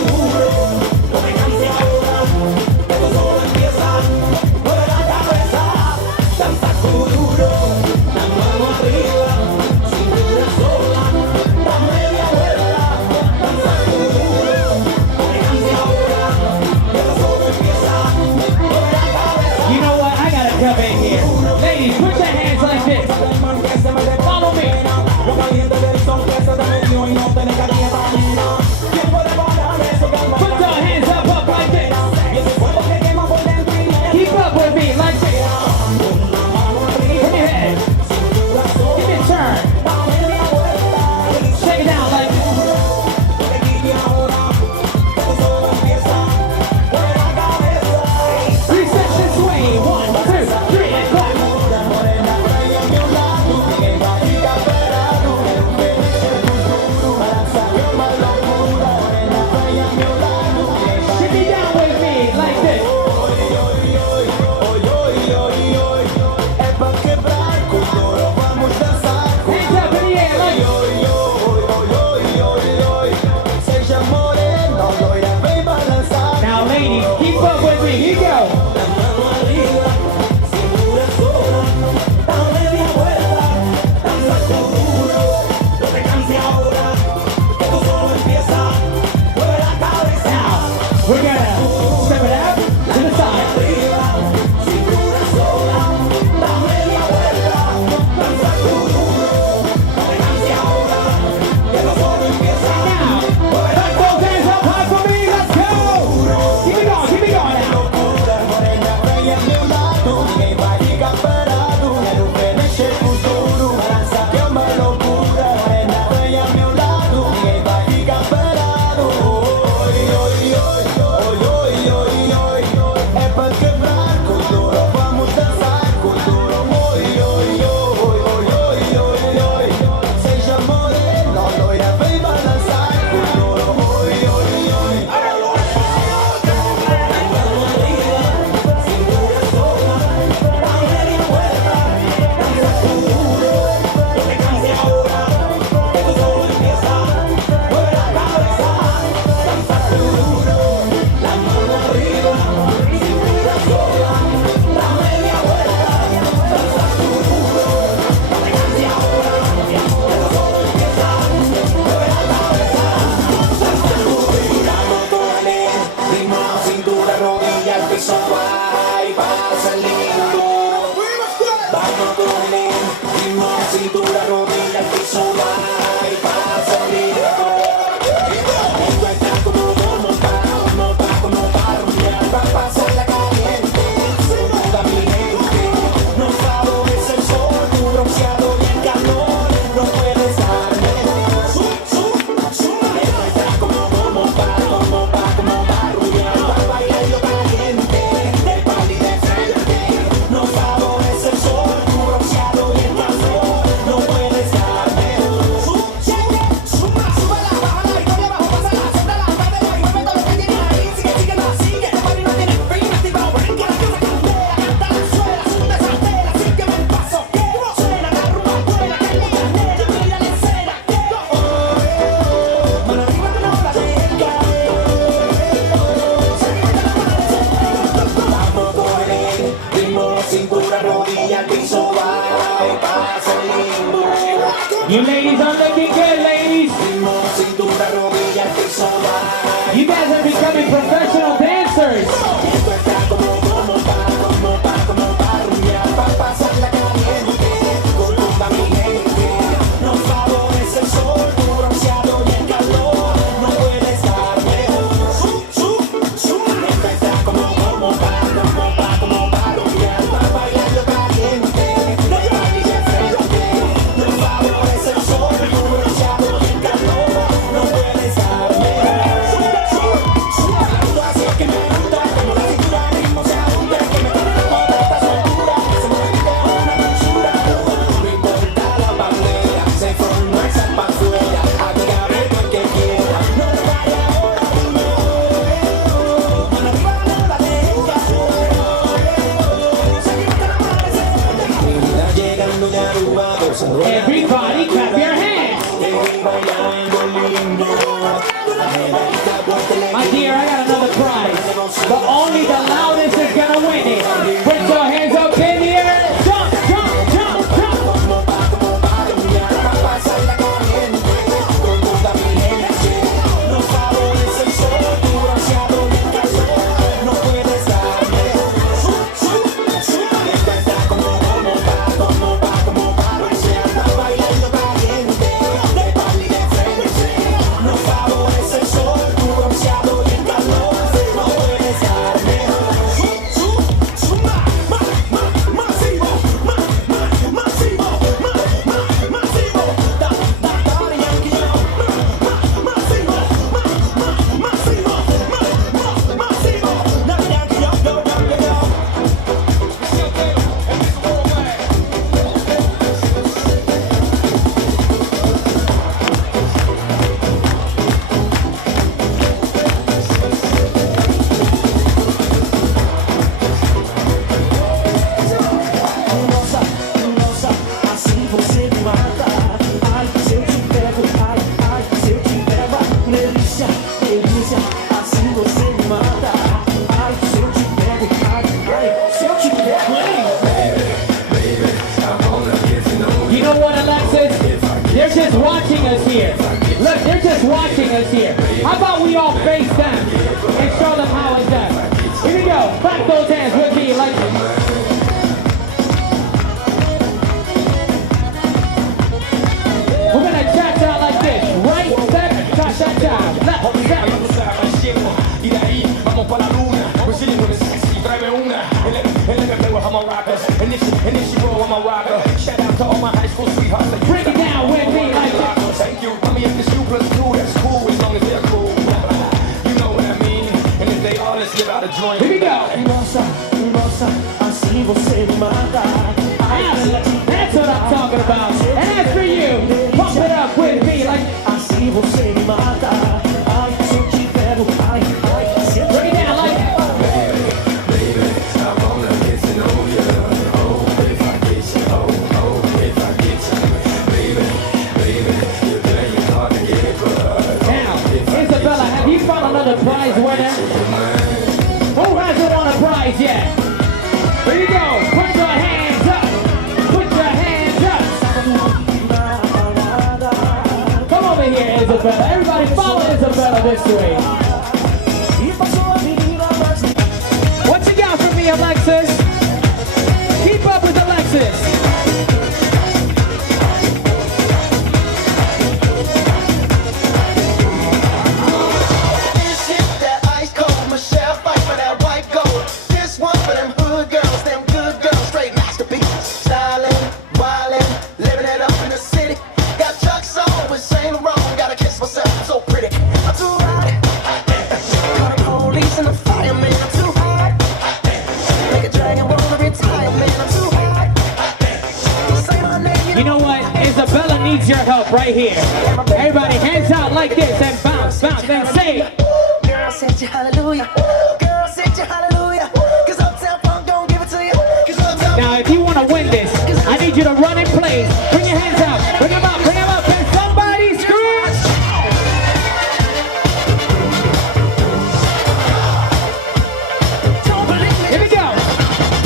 You guys are becoming professional dancers. Everybody clap your hands. My dear, I got another prize. But only the loudest is gonna win it. Put your hands up in the air. Jump, jump, jump, jump. You know what, Alexis? They're just watching us here. Look, they're just watching us here. How about we all face them and show them how it's done? Here we go. Clap those hands with me like we're gonna cha-cha like this. Right step, cha-cha-cha. Left step. Y de ahí vamos pa' la luna. We're sitting with a sexy, tráeme una. And let me play with all my rockers. And if she roll, I'm a rocker. Shout out to all my high school sweethearts. Like, Break it down with me like this. thank you. Tell me if it's 2 + 2, that's cool as long as they're cool. You know what I mean? And if they are, let's get out a joint. Here we go. Nossa, nossa, assim você me mata. That's what I'm talking about. And as for you, pump it up with me like Assim você me mata. Ai, se eu te pego, ai, ai, se eu te break it down like now. Isabella, have you found another prize winner? Who hasn't won a prize yet? Here you go. Put your hands up. Put your hands up. Come over here, Isabella. Everybody follow Isabella this way. What you got for me, Alexis? Keep up with Alexis. This hit that ice cold, Michelle fight for that white gold. This one for them hood girls, them good girls, straight masterpiece. Stylin', wildin', living it up in the city. Got Chuck's on with Saint Laurent, gotta kiss myself, I'm so pretty. I'm too hot. Call the police and the fireman, I'm too hot. Make a dragon wanna retire, man, I'm too hot. Say my name, You know what? Isabella needs your help right here. Everybody hands out like this and bounce, bounce, and say it. Girl, set you hallelujah. Girl, set you hallelujah. Cause Uptown Funk don't give it to you. Cause Uptown Now, if you want to win this, I need you to run in place. Bring your hands out. Bring them up. Bring them up. And somebody scream. don't believe me. Here we go.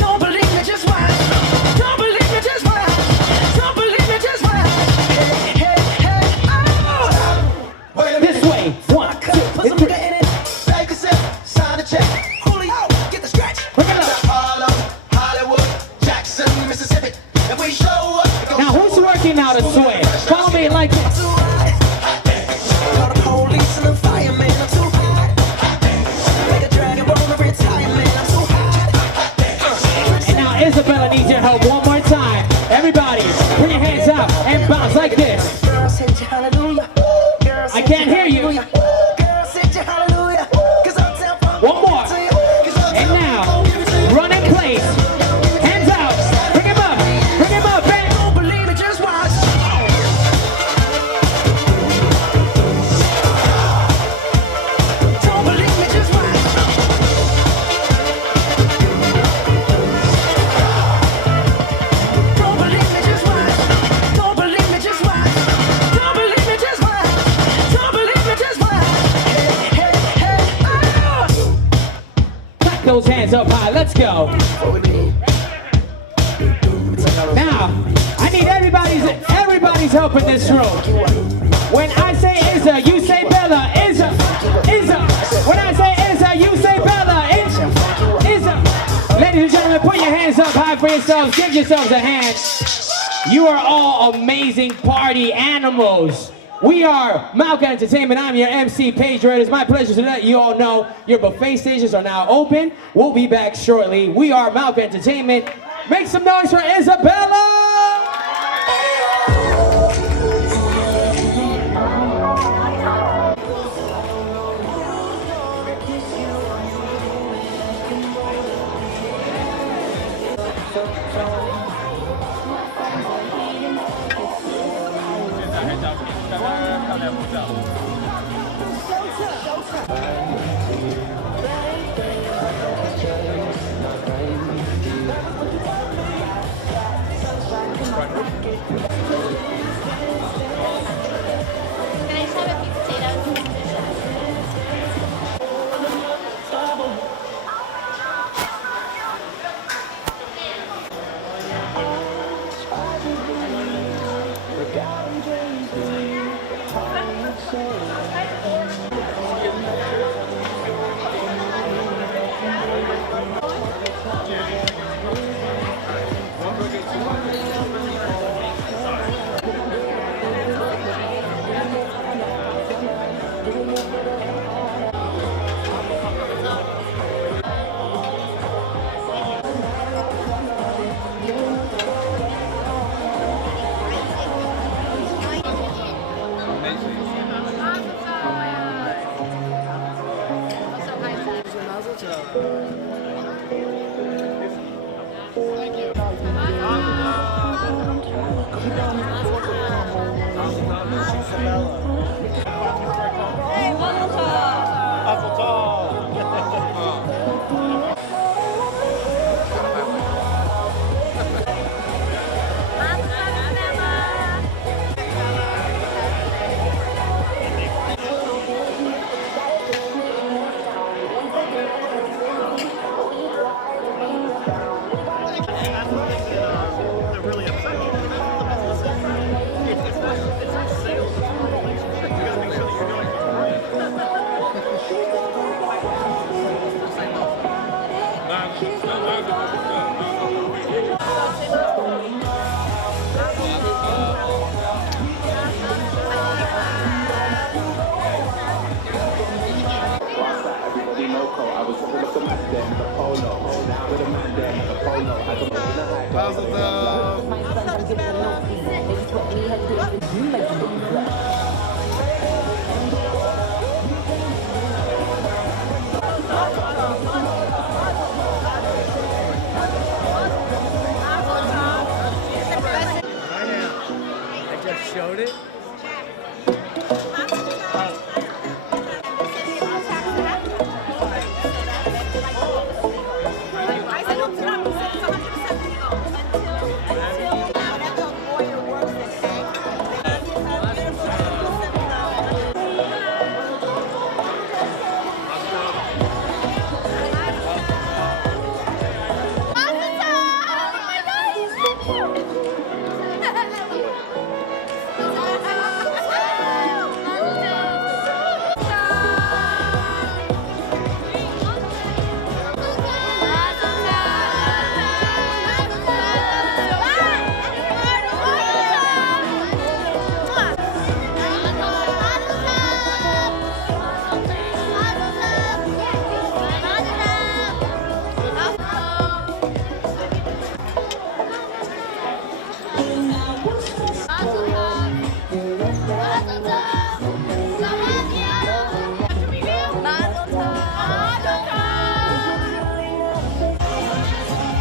Don't believe me, just watch. Don't believe me, just watch. Don't believe me, just watch. Hey, hey, hey, oh. This way. 1, 2, Put some 3. glitter in it. those hands up high. Let's go. Now, I need everybody's help in this room. When I say Isa, you say Bella. Isa. When I say Isa, you say Bella. Isa. Ladies and gentlemen, put your hands up high for yourselves. Give yourselves a hand. You are all amazing party animals. We are Malka Entertainment. I'm your MC, Paige Red. It's my pleasure to let you all know your buffet stations are now open. We'll be back shortly. We are Malka Entertainment. Make some noise for Isabella!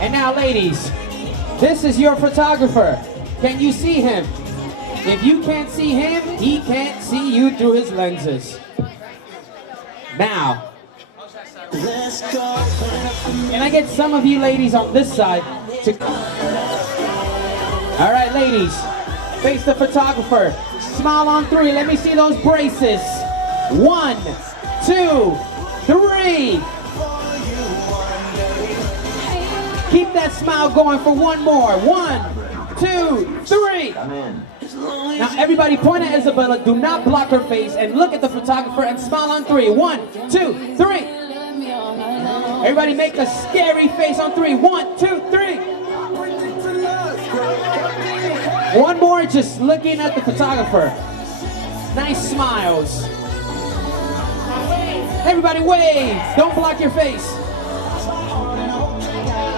And now, ladies, this is your photographer. Can you see him? If you can't see him, he can't see you through his lenses. Now, can I get some of you ladies on this side to... All right, ladies, face the photographer. Smile on three. Let me see those braces. 1, 2, 3. Keep that smile going for one more. 1, 2, 3. Now everybody point at Isabella, do not block her face, and look at the photographer and smile on 3. 1, 2, 3. Everybody make a scary face on 3. 1, 2, 3. One more, just looking at the photographer. Nice smiles. Everybody wave. Don't block your face.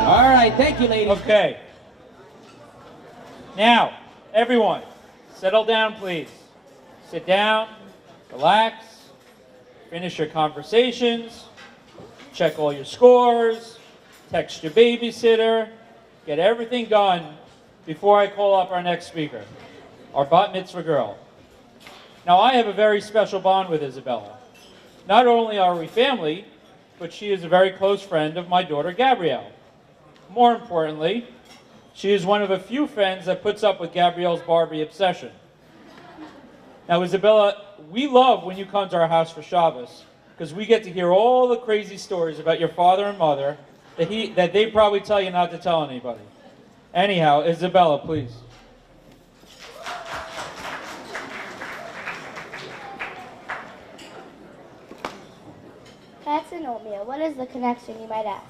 All right, thank you, ladies. Okay. Now, everyone, settle down, please. Sit down, relax, finish your conversations, check all your scores, text your babysitter, get everything done before I call up our next speaker, our bat mitzvah girl. Now, I have a very special bond with Isabella. Not only are we family, but she is a very close friend of my daughter, Gabrielle. More importantly, she is one of a few friends that puts up with Gabrielle's Barbie obsession. Now, Isabella, we love when you come to our house for Shabbos, because we get to hear all the crazy stories about your father and mother that they probably tell you not to tell anybody. Anyhow, Isabella, please. Cats and oatmeal, what is the connection, you might ask?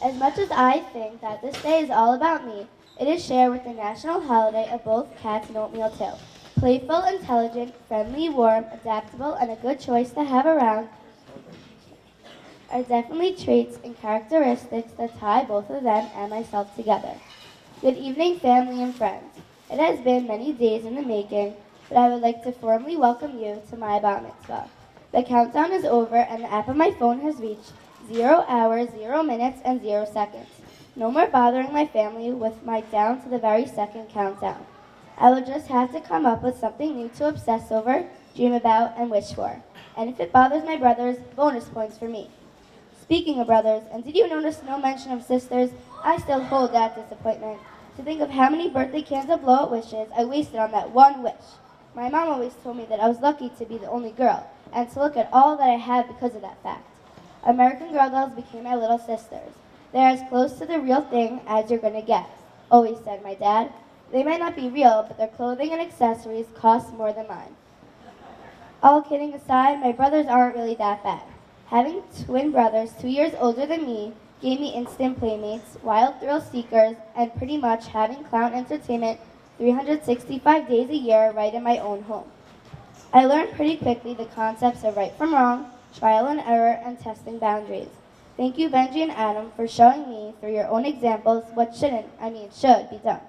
As much as I think that this day is all about me, it is shared with the national holiday of both cats and oatmeal too. Playful, intelligent, friendly, warm, adaptable, and a good choice to have around are definitely traits and characteristics that tie both of them and myself together. Good evening, family and friends. It has been many days in the making, but I would like to formally welcome you to my bat mitzvah. The countdown is over and the app of my phone has reached 0 hours, 0 minutes, and 0 seconds. No more bothering my family with my down to the very second countdown. I will just have to come up with something new to obsess over, dream about, and wish for. And if it bothers my brothers, bonus points for me. Speaking of brothers, and did you notice no mention of sisters? I still hold that disappointment. To think of how many birthday cans of blow-out wishes I wasted on that one wish. My mom always told me that I was lucky to be the only girl, and to look at all that I have because of that fact. American Girl dolls became my little sisters. They're as close to the real thing as you're gonna get, always said my dad. They might not be real, but their clothing and accessories cost more than mine. All kidding aside, my brothers aren't really that bad. Having twin brothers 2 years older than me gave me instant playmates, wild thrill seekers, and pretty much having clown entertainment 365 days a year right in my own home. I learned pretty quickly the concepts of right from wrong, trial and error, and testing boundaries. Thank you, Benji and Adam, for showing me through your own examples what should be done.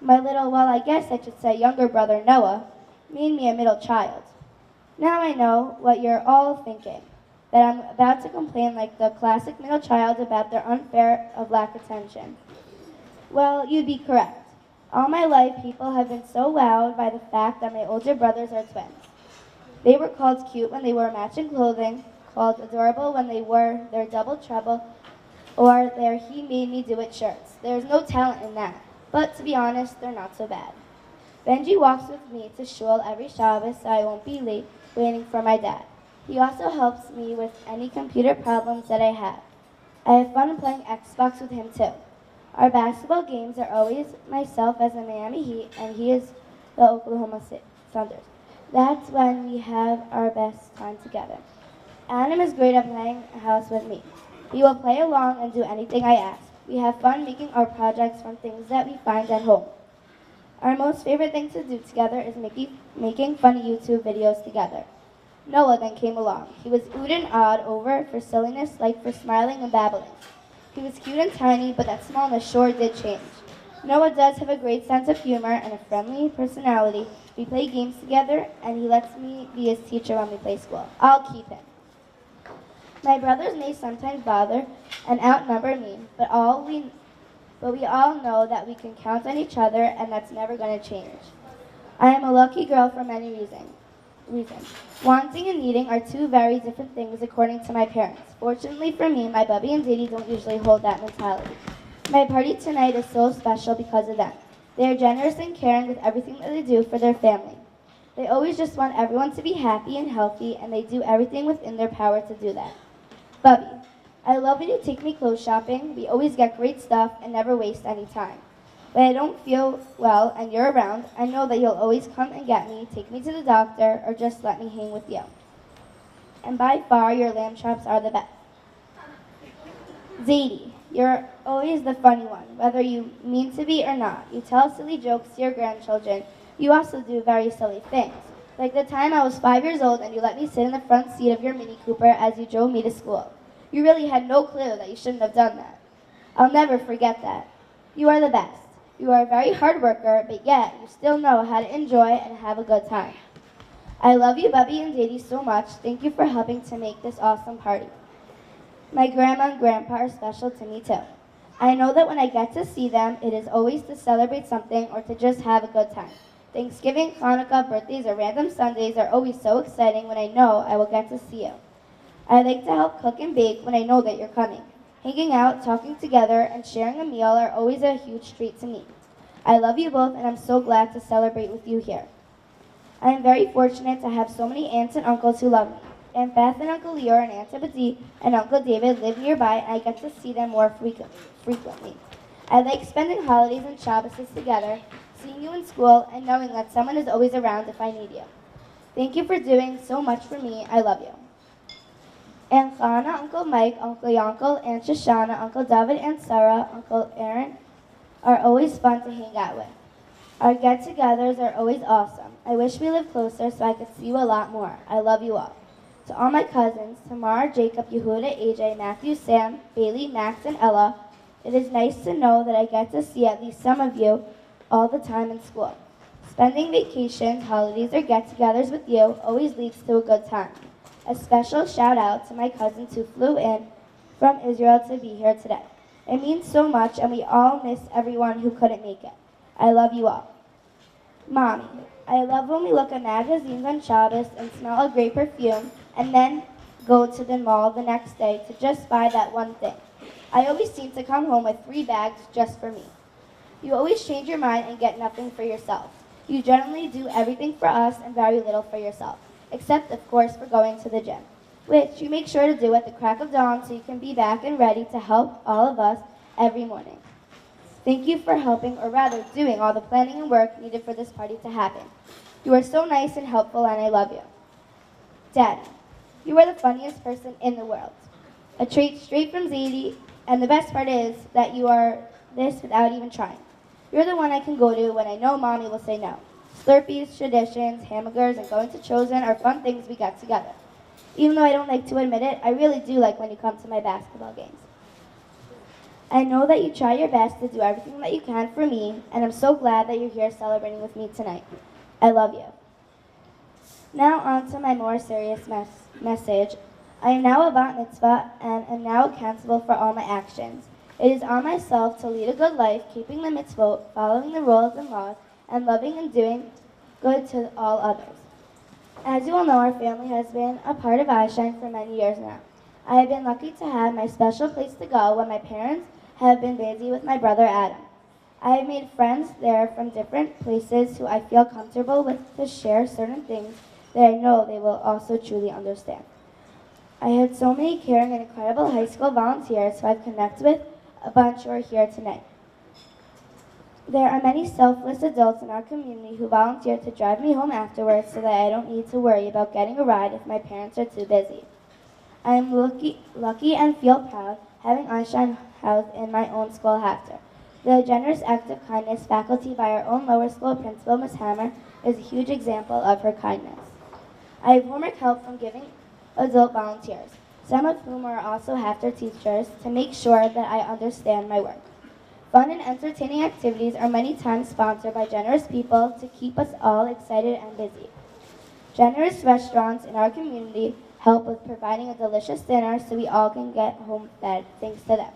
My little, well, I guess I should say younger brother Noah made me a middle child. Now I know what you're all thinking, that I'm about to complain like the classic middle child about their unfair of lack of attention. Well, you'd be correct. All my life, people have been so wowed by the fact that my older brothers are twins. They were called cute when they wore matching clothing, called adorable when they wore their double trouble, or their he made me do it shirts. There's no talent in that, but to be honest, they're not so bad. Benji walks with me to shul every Shabbos so I won't be late waiting for my dad. He also helps me with any computer problems that I have. I have fun playing Xbox with him too. Our basketball games are always myself as the Miami Heat and he is the Oklahoma City Thunder. That's when we have our best time together. Adam is great at playing house with me. He will play along and do anything I ask. We have fun making our projects from things that we find at home. Our most favorite thing to do together is making funny YouTube videos together. Noah then came along. He was oohed and awed over for silliness like for smiling and babbling. He was cute and tiny, but that smallness sure did change. Noah does have a great sense of humor and a friendly personality. We play games together, and he lets me be his teacher when we play school. I'll keep him. My brothers may sometimes bother and outnumber me, but we all know that we can count on each other, and that's never going to change. I am a lucky girl for many reasons. Wanting and needing are two very different things according to my parents. Fortunately for me, my bubby and daddy don't usually hold that mentality. My party tonight is so special because of them. They are generous and caring with everything that they do for their family. They always just want everyone to be happy and healthy, and they do everything within their power to do that. Bubby, I love when you take me clothes shopping. We always get great stuff and never waste any time. When I don't feel well and you're around, I know that you'll always come and get me, take me to the doctor, or just let me hang with you. And by far, your lamb chops are the best. Zadie, you're always the funny one, whether you mean to be or not. You tell silly jokes to your grandchildren. You also do very silly things. Like the time I was 5 years old and you let me sit in the front seat of your Mini Cooper as you drove me to school. You really had no clue that you shouldn't have done that. I'll never forget that. You are the best. You are a very hard worker, but yet you still know how to enjoy and have a good time. I love you, Bubby and Zadie, so much. Thank you for helping to make this awesome party. My grandma and grandpa are special to me too. I know that when I get to see them, it is always to celebrate something or to just have a good time. Thanksgiving, Hanukkah, birthdays, or random Sundays are always so exciting when I know I will get to see you. I like to help cook and bake when I know that you're coming. Hanging out, talking together, and sharing a meal are always a huge treat to me. I love you both, and I'm so glad to celebrate with you here. I am very fortunate to have so many aunts and uncles who love me. Aunt Beth and Uncle Lior and Aunt Ebony and Uncle David live nearby, and I get to see them more frequently. I like spending holidays and Shabbos together, seeing you in school, and knowing that someone is always around if I need you. Thank you for doing so much for me. I love you. Aunt Chana, Uncle Mike, Uncle Yankel, Aunt Shoshana, Uncle David, Aunt Sarah, Uncle Aaron are always fun to hang out with. Our get-togethers are always awesome. I wish we lived closer so I could see you a lot more. I love you all. To all my cousins, Tamar, Jacob, Yehuda, AJ, Matthew, Sam, Bailey, Max, and Ella, it is nice to know that I get to see at least some of you all the time in school. Spending vacations, holidays, or get-togethers with you always leads to a good time. A special shout out to my cousins who flew in from Israel to be here today. It means so much, and we all miss everyone who couldn't make it. I love you all. Mommy, I love when we look at magazines on Shabbos and smell a great perfume, and then go to the mall the next day to just buy that one thing. I always seem to come home with 3 bags just for me. You always change your mind and get nothing for yourself. You generally do everything for us and very little for yourself, except of course for going to the gym, which you make sure to do at the crack of dawn so you can be back and ready to help all of us every morning. Thank you for helping, or rather doing, all the planning and work needed for this party to happen. You are so nice and helpful, and I love you. Daddy, you are the funniest person in the world. A trait straight from Zadie, and the best part is that you are this without even trying. You're the one I can go to when I know Mommy will say no. Slurpees, traditions, hamburgers, and going to Chosen are fun things we got together. Even though I don't like to admit it, I really do like when you come to my basketball games. I know that you try your best to do everything that you can for me, and I'm so glad that you're here celebrating with me tonight. I love you. Now on to my more serious message. I am now a bat mitzvah and am now accountable for all my actions. It is on myself to lead a good life, keeping the mitzvot, following the rules and laws, and loving and doing good to all others. As you all know, our family has been a part of Einstein for many years now. I have been lucky to have my special place to go when my parents have been busy with my brother Adam. I have made friends there from different places who I feel comfortable with to share certain things that I know they will also truly understand. I had so many caring and incredible high school volunteers who I've connected with, a bunch who are here tonight. There are many selfless adults in our community who volunteer to drive me home afterwards so that I don't need to worry about getting a ride if my parents are too busy. I am lucky and feel proud having Einstein housed in my own school after. The generous act of kindness faculty by our own lower school principal, Ms. Hammer, is a huge example of her kindness. I have homework help from giving adult volunteers, some of whom are also after teachers, to make sure that I understand my work. Fun and entertaining activities are many times sponsored by generous people to keep us all excited and busy. Generous restaurants in our community help with providing a delicious dinner so we all can get home fed thanks to them.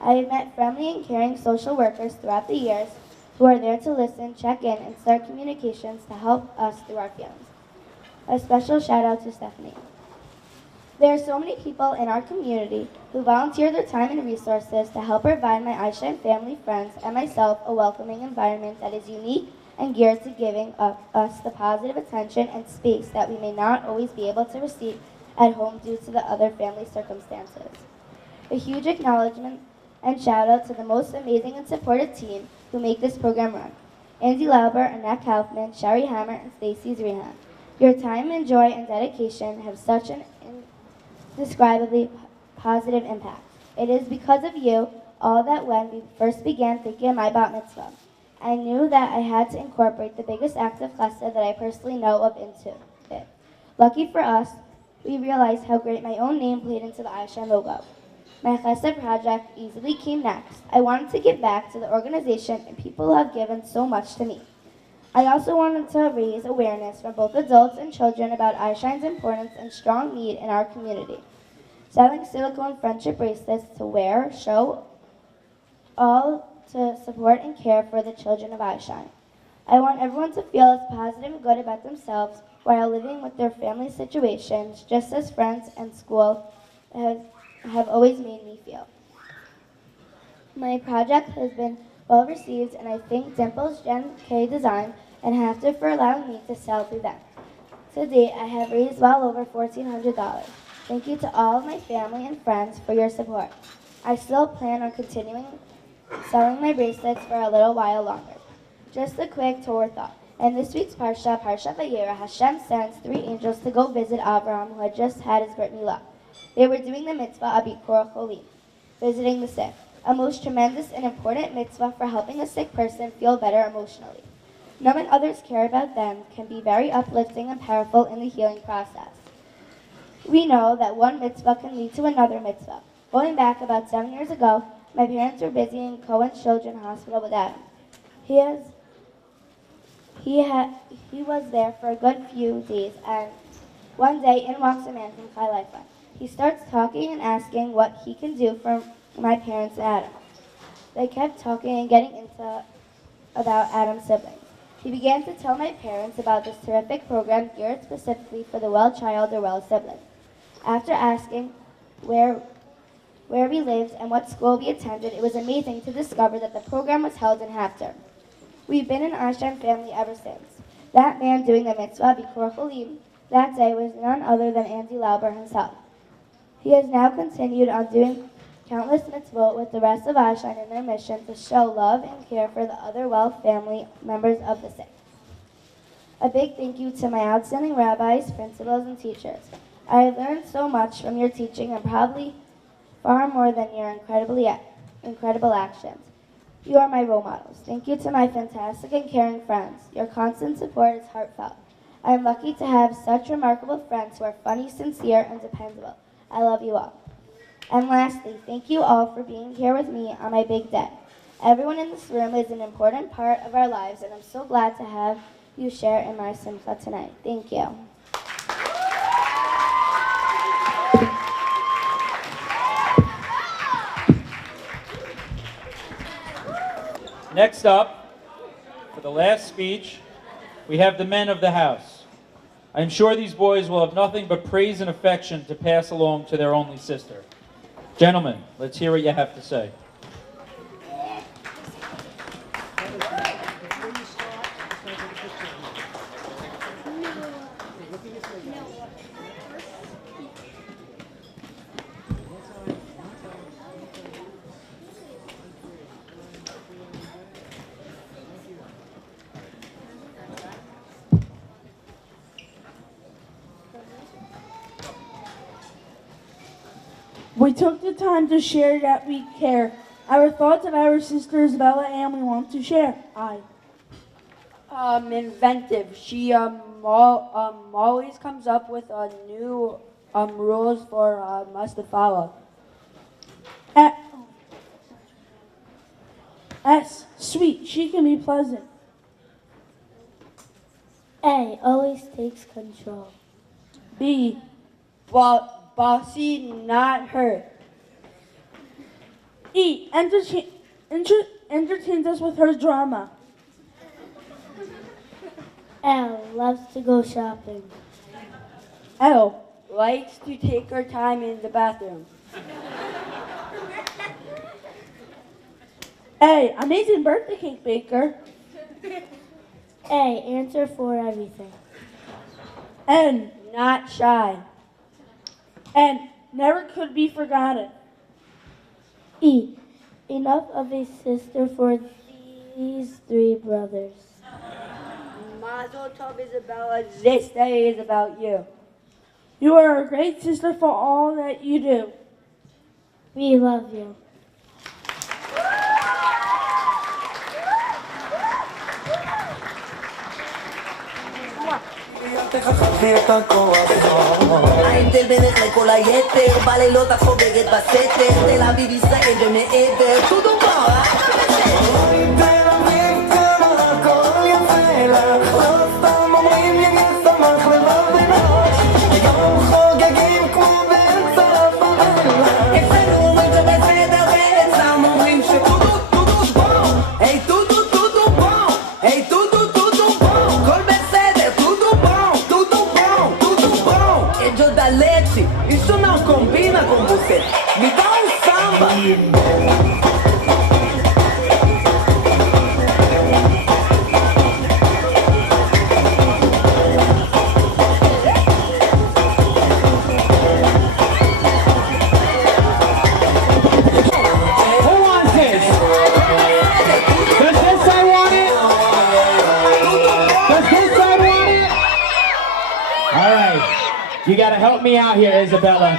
I have met friendly and caring social workers throughout the years who are there to listen, check in, and start communications to help us through our feelings. A special shout out to Stephanie. There are so many people in our community who volunteer their time and resources to help provide my Einstein family, friends, and myself a welcoming environment that is unique and geared to giving us the positive attention and space that we may not always be able to receive at home due to the other family circumstances. A huge acknowledgement and shout out to the most amazing and supportive team who make this program run. Andy Lauber, Annette Kaufman, Sherry Hammer, and Stacy Zrehan. Your time and joy and dedication have such an indescribably positive impact. It is because of you all that when we first began thinking of my bat mitzvah, I knew that I had to incorporate the biggest act of chesed that I personally know of into it. Lucky for us, we realized how great my own name played into the Aishan logo. My chesed project easily came next. I wanted to give back to the organization and people who have given so much to me. I also wanted to raise awareness from both adults and children about Aishan's importance and strong need in our community. Selling silicone friendship bracelets to wear, show, all to support and care for the children of Aishan. I want everyone to feel as positive and good about themselves while living with their family situations, just as friends and school have always made me feel. My project has been well received, and I thank Dimples Gen K Design and Hafter for allowing me to sell through them. To date, I have raised well over $1,400. Thank you to all of my family and friends for your support. I still plan on continuing selling my bracelets for a little while longer. Just a quick Torah thought. In this week's Parsha, Parsha Vayera, Hashem sends 3 angels to go visit Abraham, who had just had his Brit Milah. They were doing the mitzvah Abikor Cholim, visiting the sick, a most tremendous and important mitzvah for helping a sick person feel better emotionally. Knowing others care about them can be very uplifting and powerful in the healing process. We know that one mitzvah can lead to another mitzvah. Going back about 7 years ago, my parents were busy in Cohen Children's Hospital with Adam. He was there for a good few days, and one day in walks a man from Chai Lifeline. He starts talking and asking what he can do for my parents and Adam. They kept talking and getting into about Adam's siblings. He began to tell my parents about this terrific program geared specifically for the well child or well sibling. After asking where we lived and what school we attended, it was amazing to discover that the program was held in half term. We've been an Aishan family ever since. That man doing the mitzvah, Bikor Cholim, that day was none other than Andy Lauber himself. He has now continued on doing countless mitzvot with the rest of Aishan in their mission to show love and care for the other well family members of the sick. A big thank you to my outstanding rabbis, principals, and teachers. I have learned so much from your teaching and probably far more than your incredible actions. You are my role models. Thank you to my fantastic and caring friends. Your constant support is heartfelt. I am lucky to have such remarkable friends who are funny, sincere, and dependable. I love you all. And lastly, thank you all for being here with me on my big day. Everyone in this room is an important part of our lives, and I'm so glad to have you share in my simcha tonight. Thank you. Next up, for the last speech, we have the men of the house. I'm sure these boys will have nothing but praise and affection to pass along to their only sister. Gentlemen, let's hear what you have to say. We took the time to share that we care. Our thoughts of our sister Isabella and we want to share. Inventive. She always comes up with new rules for us to follow. S. Sweet. She can be pleasant. A. Always takes control. B. Bossy, not her. E. Entertains us with her drama. L. Loves to go shopping. L. Likes to take her time in the bathroom. A. Amazing birthday cake baker. A. Answer for everything. N. Not shy. N. Never could be forgotten. E. Enough of a sister for these three brothers. Mazel tov, Isabella. This day is about you. You are a great sister for all that you do. We love you. תחכי את הכוח ההבדל בינך לכל היתר בלילות את חוגגת בסתר תל אביב ישראל ומעבר טודו בוא תל אביב כמה הכל יפה לך לא סתם אומרים לי שמח לבד בראש היום חוגגים כמו באמצע הפרלה אצלנו אומרים זה בסדר ואצלם אומרים שטודו טודו בוא היי טודו טודו בוא היי טודו טודו בוא כל בסדר טודו bom טודו bom טודו bom Ellos da leche isso não combina com você me dá samba You gotta help me out here, Isabella.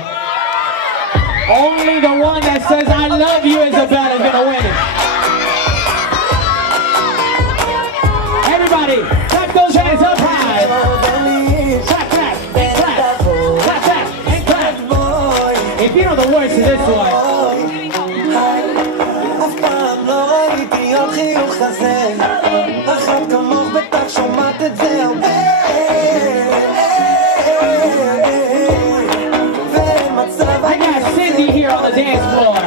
Only the one that says I love you, Isabella, is gonna win it. Everybody, clap those hands up high. Clap, clap, and clap. Clap, clap, and clap. If you know the words to this one. אף פעם לא ראיתי עוד חיוך כזה אחת כמוך בטח שומעת את זה הרבה I got Cindy here on the dance floor,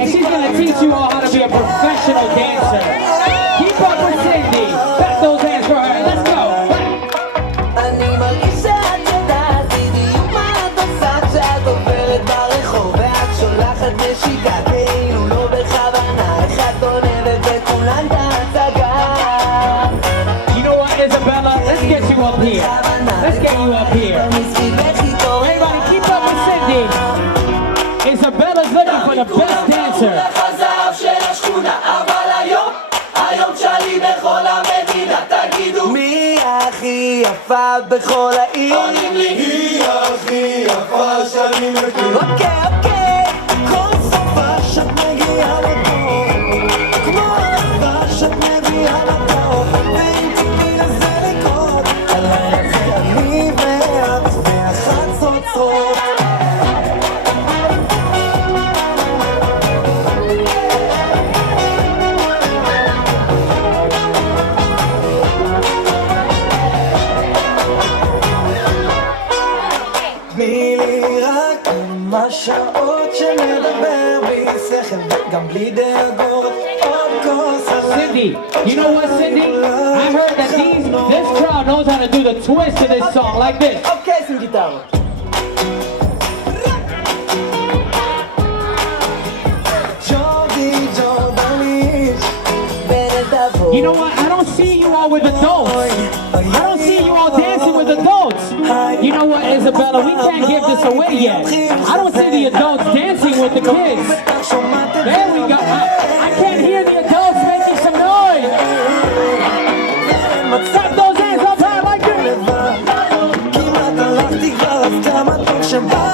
and she's gonna teach you all how to be a professional dancer. Keep up with Cindy. Clap those hands for her. Let's go. אני מרגישה את יודעת בדיוק מה את עושה כשאת עוברת ברחוב ואת שולחת נשיקה כאילו לא בכוונה אחד גונבת וכולן בהצגה You know what, Isabella? Let's get you up here. Let's get you up here. Everybody keep up with Cindy. Isabella's looking for the best dancer. מי הכי יפה בכל העיר? עונים לי היא הכי יפה שאני מכיר אוקיי כל שפה שאת מגיעה לטוב כמו אהבה שאת מביאה לטוב ואם תתני לזה לקרות עליי זה אני ואת והחצוצרות תני לי רק כמה שעות שנדבר בלי שכל וגם בלי דאגות עוד כוס Cindy, you know what, Cindy? I heard that this crowd knows how to do the twist to this song, like this. אוקיי, שים גיטרות ג'ורדי ג'ורדניש You know what? I don't see you all with adults. I don't see you all dancing with adults. You know what, Isabella? We can't give this away yet. I don't see the adults dancing with the kids. There we go. I can't hear the adults making some noise. Clap those hands up high like this. כמעט הלכתי כבר אז כמה טוב שבא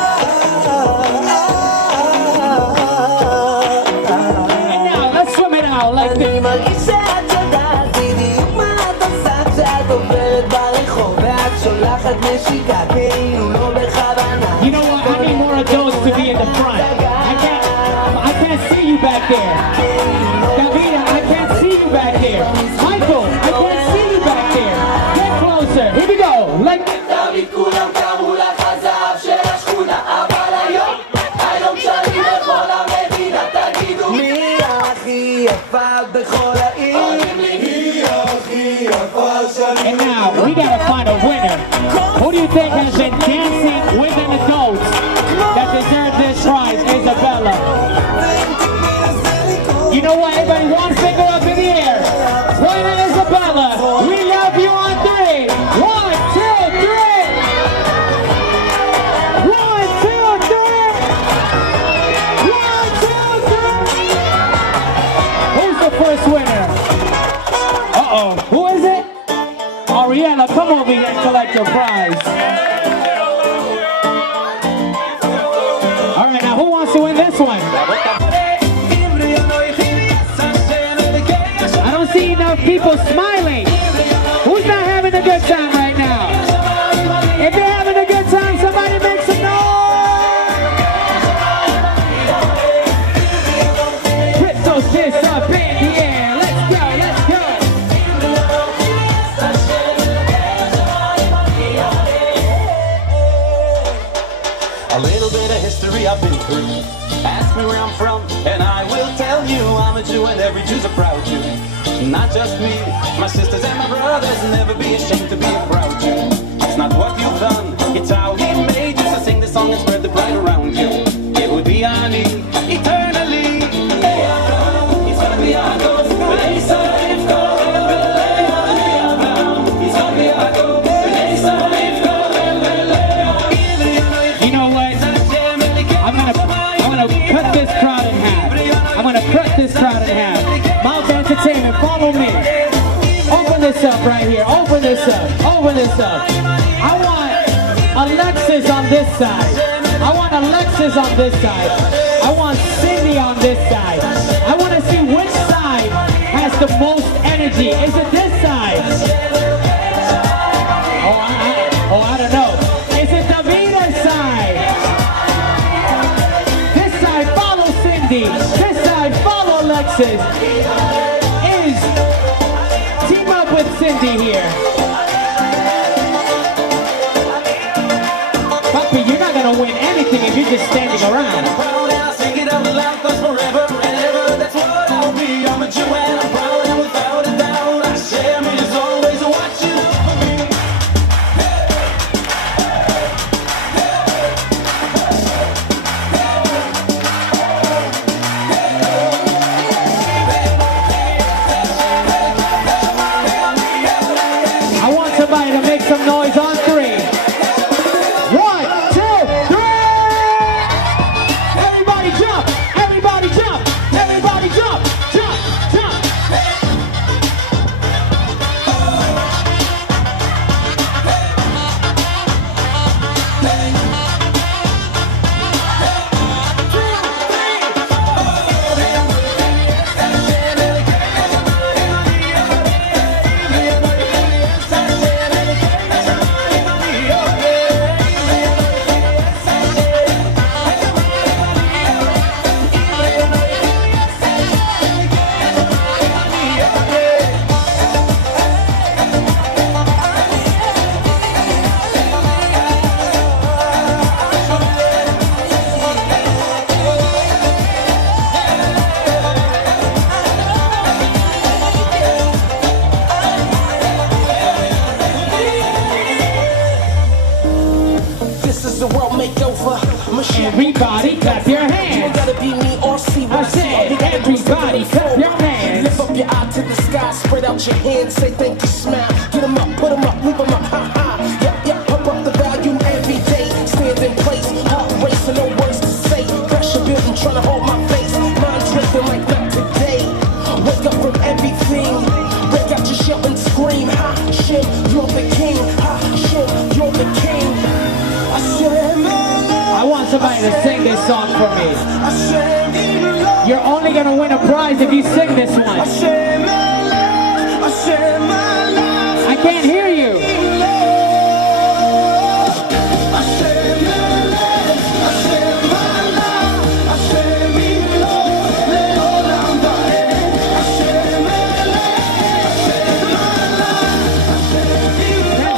And now, let's swim it out like this. אני מרגישה את יודעת בדיוק מה את עושה כשאת עוברת ברחוב ואת שולחת נשיקה כאילו לא בכוונה You know what? I need more adults to be in the front. I can't see you back there. Davida, I can't see you back there. Michael, I can't see you back there. Get closer. Here we go. Like תמיד כולם קראו לך הזהב של השכונה אבל היום כשאני בכל המדינה תגידו מי הכי יפה בכל העיר? עונים לי היא הכי יפה שאני And now, we gotta find a winner. Who do you think has been dancing with an adult that deserves this prize, Isabella? You know what? Everybody, one finger up in the air. Point at Isabella. We love you on three. 1, 2, 3. 1, 2, 3. 1, 2, your prize. All right, now who wants to win this one? I don't see enough people smiling. Who's not having a good time right now? If you're having a good time, somebody make some noise. Put those fists up in the air. Let's go, let's go. A little bit of history I've been through. Ask me where I'm from, and I will tell you I'm a Jew, and every Jew's a proud Jew. Not just me, my sisters and my brothers. Never be ashamed to be a proud Jew. It's not what you've done, it's how He made you. So sing the song and spread the pride around you. It would be Ani eternally. It's gonna be our goal. You know what? I'm gonna cut this crowd in half. I'm gonna cut this crowd in half. Mouth Entertainment, follow me. Open this up right here. Open this up. Open this up. I want Alexis on this side. I want Alexis on this side. I want Cindy on this side. I want to see which side has the most energy. Is it this side? Oh, I don't know. Is it Davina's side? This side, follow Cindy. This side, follow Alexis. Team up with Cindy here. Puppy, you're not gonna win anything if you're just standing around. That's what I'll be. I'm a Jew and I'm proud, and without a doubt, Hashem is always watching for me. I want somebody to make some noise on three. 1, 2, 3. Everybody jump! Everybody jump! Everybody jump! Jump! Jump! This is a world makeover. Everybody clap your hands. Gotta be me or see what I said, everybody clap your hands. Lift up your eye to the sky, spread out your hands, say thank you, smile. Get 'em up, put 'em up, move 'em up, ha ha. Yeah, pump up the volume every day. Stand in place, heart racing, no words to say. Pressure building, trying to hold my face. Mind drifting like not today. Wake up from everything. Break out your shell and scream, ha, shit, you're the king. Ha, shit, you're the king. I want somebody to sing this song for me. You're only gonna win a prize if you sing this one. I can't hear you.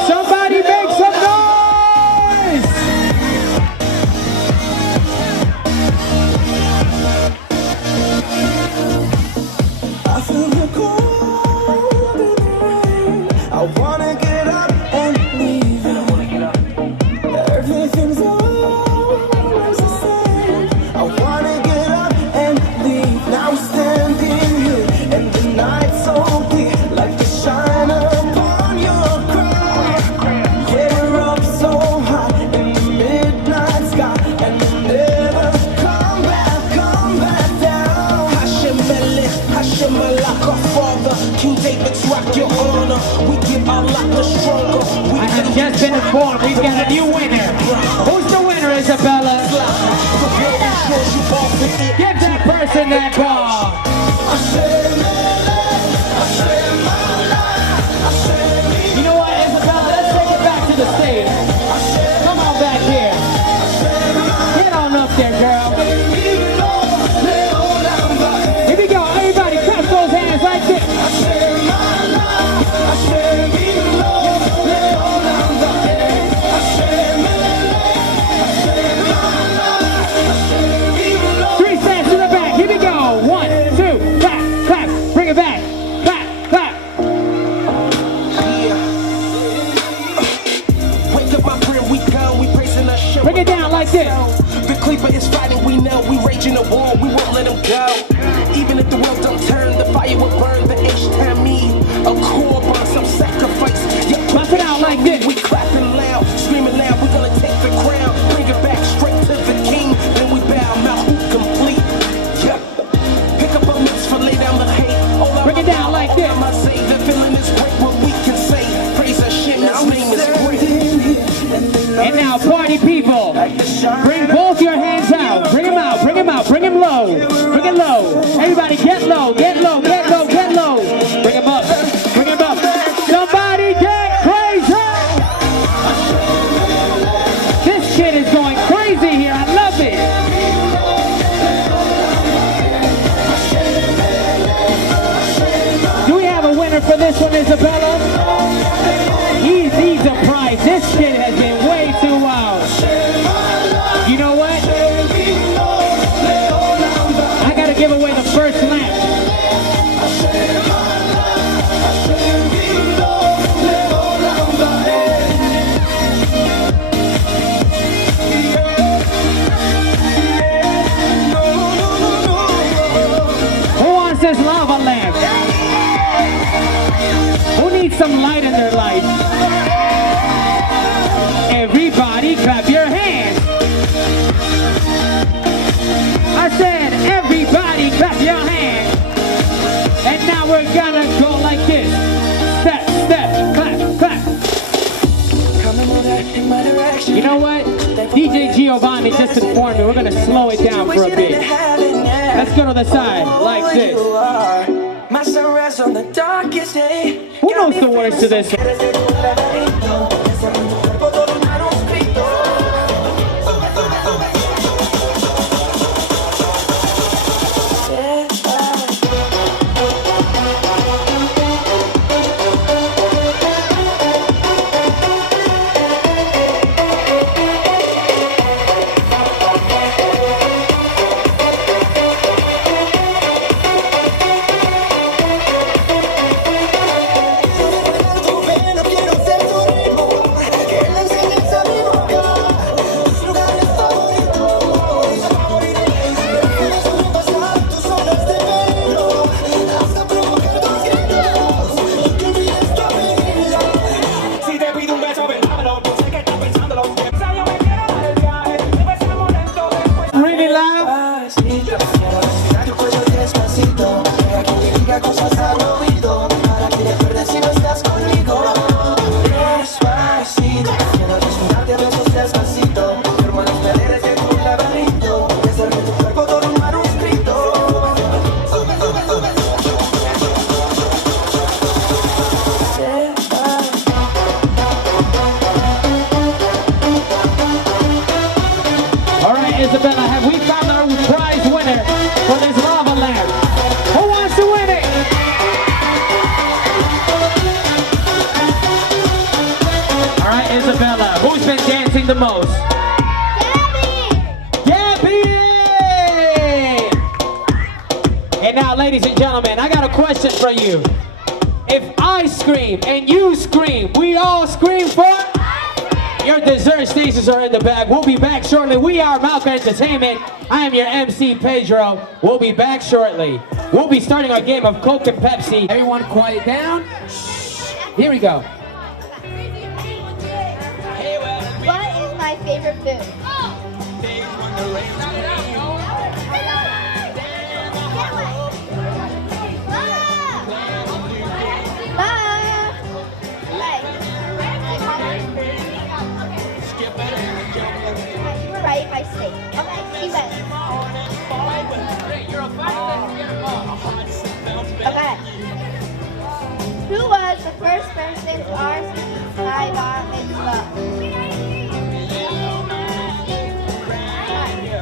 Somebody make some noise! I feel the cold in the rain. I wanna get up informed he's got a new winner. Who's the winner, Isabella? Give that person that ball. You know what, Isabella? Let's take it back to the stage. Come on back here. Get on up there, girl. Here we go. Everybody clap those hands like this. Three steps to the back. Here we go. 1, 2, clap, clap. Bring it back. Clap, clap. Wake up, my friend, we gone, we praising our show. Bring it down like this. The Creeper is fighting, we know, we raging a war, we won't let him go. Even if the world don't turn, the fire will burn, the H-time me, a korban, some sacrifice. Yeah, Clap it out like this. we clapping loud, screaming loud, we're gonna take the crown, bring it back straight to the king, then we bow, mouth complete. Yeah, pick up a mitzvah, lay down the hate. Bring it down like this. I say the feeling is great, what we can say, praise Hashem, his name is great. And now, party people, bring both your hands out. Bring them out, bring them out, bring them low. Bring it low. Everybody get low, get low, get low, get low. Bring them up, bring them up. Somebody get crazy. This kid is going crazy here. I love it. Do we have a winner for this one, Isabella? He needs a prize. This kid has been way too wild. You know what? I gotta give away the first lamp. Who wants this lava lamp? Who needs some light in their life? Everybody clap your hands. I said everybody clap your hands. And now we're gonna go like this. Step, step, clap, clap. You know what? DJ Giovanni just informed me we're gonna slow it down for a bit. Let's go to the side like this. My sunrise on the darkest day. Who knows the words to this? Isabella, have we found our prize winner for this lava lamp? Who wants to win it? All right, Isabella, who's been dancing the most? Gabby! And now, ladies and gentlemen, I got a question for you. If I scream and you scream, we all scream for? Your dessert stations are in the back. We'll be back shortly. We are Malca Entertainment. I am your MC, Pedro. We'll be back shortly. We'll be starting our game of Coke and Pepsi. Everyone quiet down. Here we go. What is my favorite food? state. Okay, you bet. Okay. Who was the first person to RCI bar mitzvah?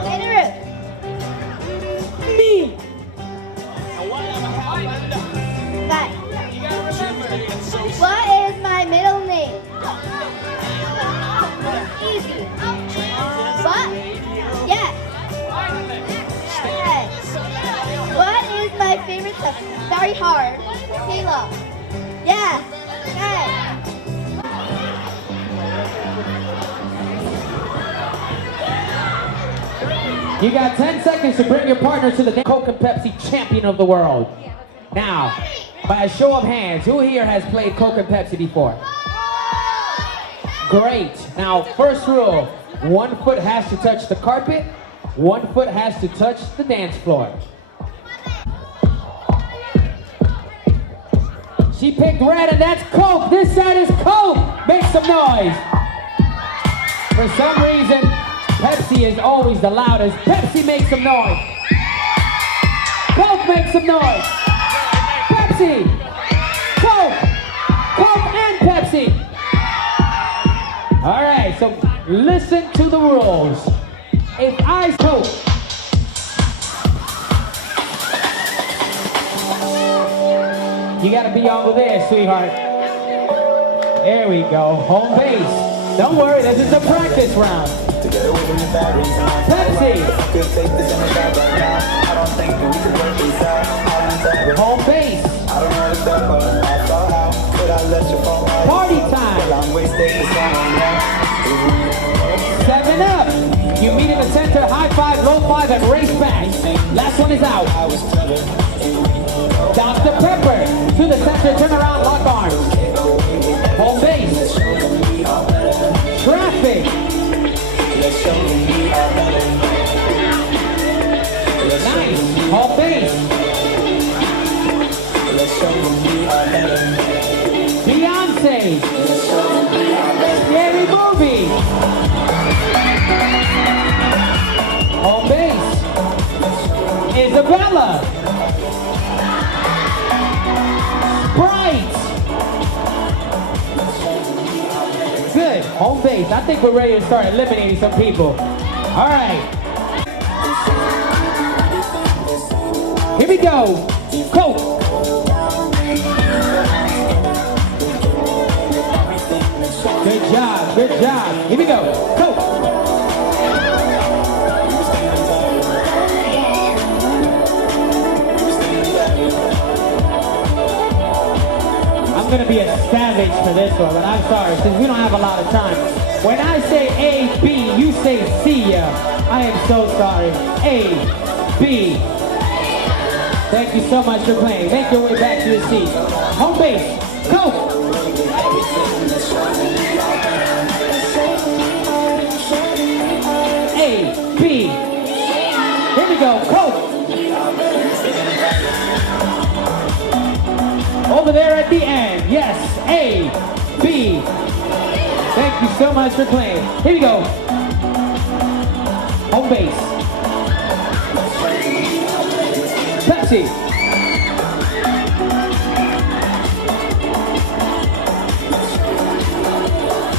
Say the root. Me. Right. What is my middle name? Easy. What? Yes. Okay. What is my favorite subject? Very hard. Caleb. Yes. Okay. You got 10 seconds to bring your partner to the Coke and Pepsi champion of the world. Now, by a show of hands, who here has played Coke and Pepsi before? Great. Now, first rule, 1 foot has to touch the carpet, 1 foot has to touch the dance floor. She picked red and that's Coke. This side is Coke. Make some noise. For some reason, Pepsi is always the loudest. Pepsi, make some noise. Coke, make some noise. Pepsi, Coke, Coke and Pepsi. All right, so listen to the rules. If I Coke, you gotta be over there, sweetheart. There we go, home base. Don't worry, this is the practice round. Pepsi. Home base. Party time. 7 up. You meet in the center, high five, low five, and race back. Last one is out. Dr. Pepper. To the center, turn around, lock arms. Home base. Traffic. Nice. Home base. Beyonce. Scary movie. Home base. Isabella. Bright. Good. Home base. I think we're ready to start eliminating some people. All right. Here we go. Coke. Good job. Good job. Here we go. Coke. I'm going to be a savage for this one, but I'm sorry, since we don't have a lot of time. When I say A, B, you say see ya. I am so sorry. A, B. Thank you so much for playing. Make your way back to your seat. Home base, go! A, B. Here we go, Coke. Over there at the end, yes, A, B. Thank you so much for playing. Here we go. Home base. Pepsi.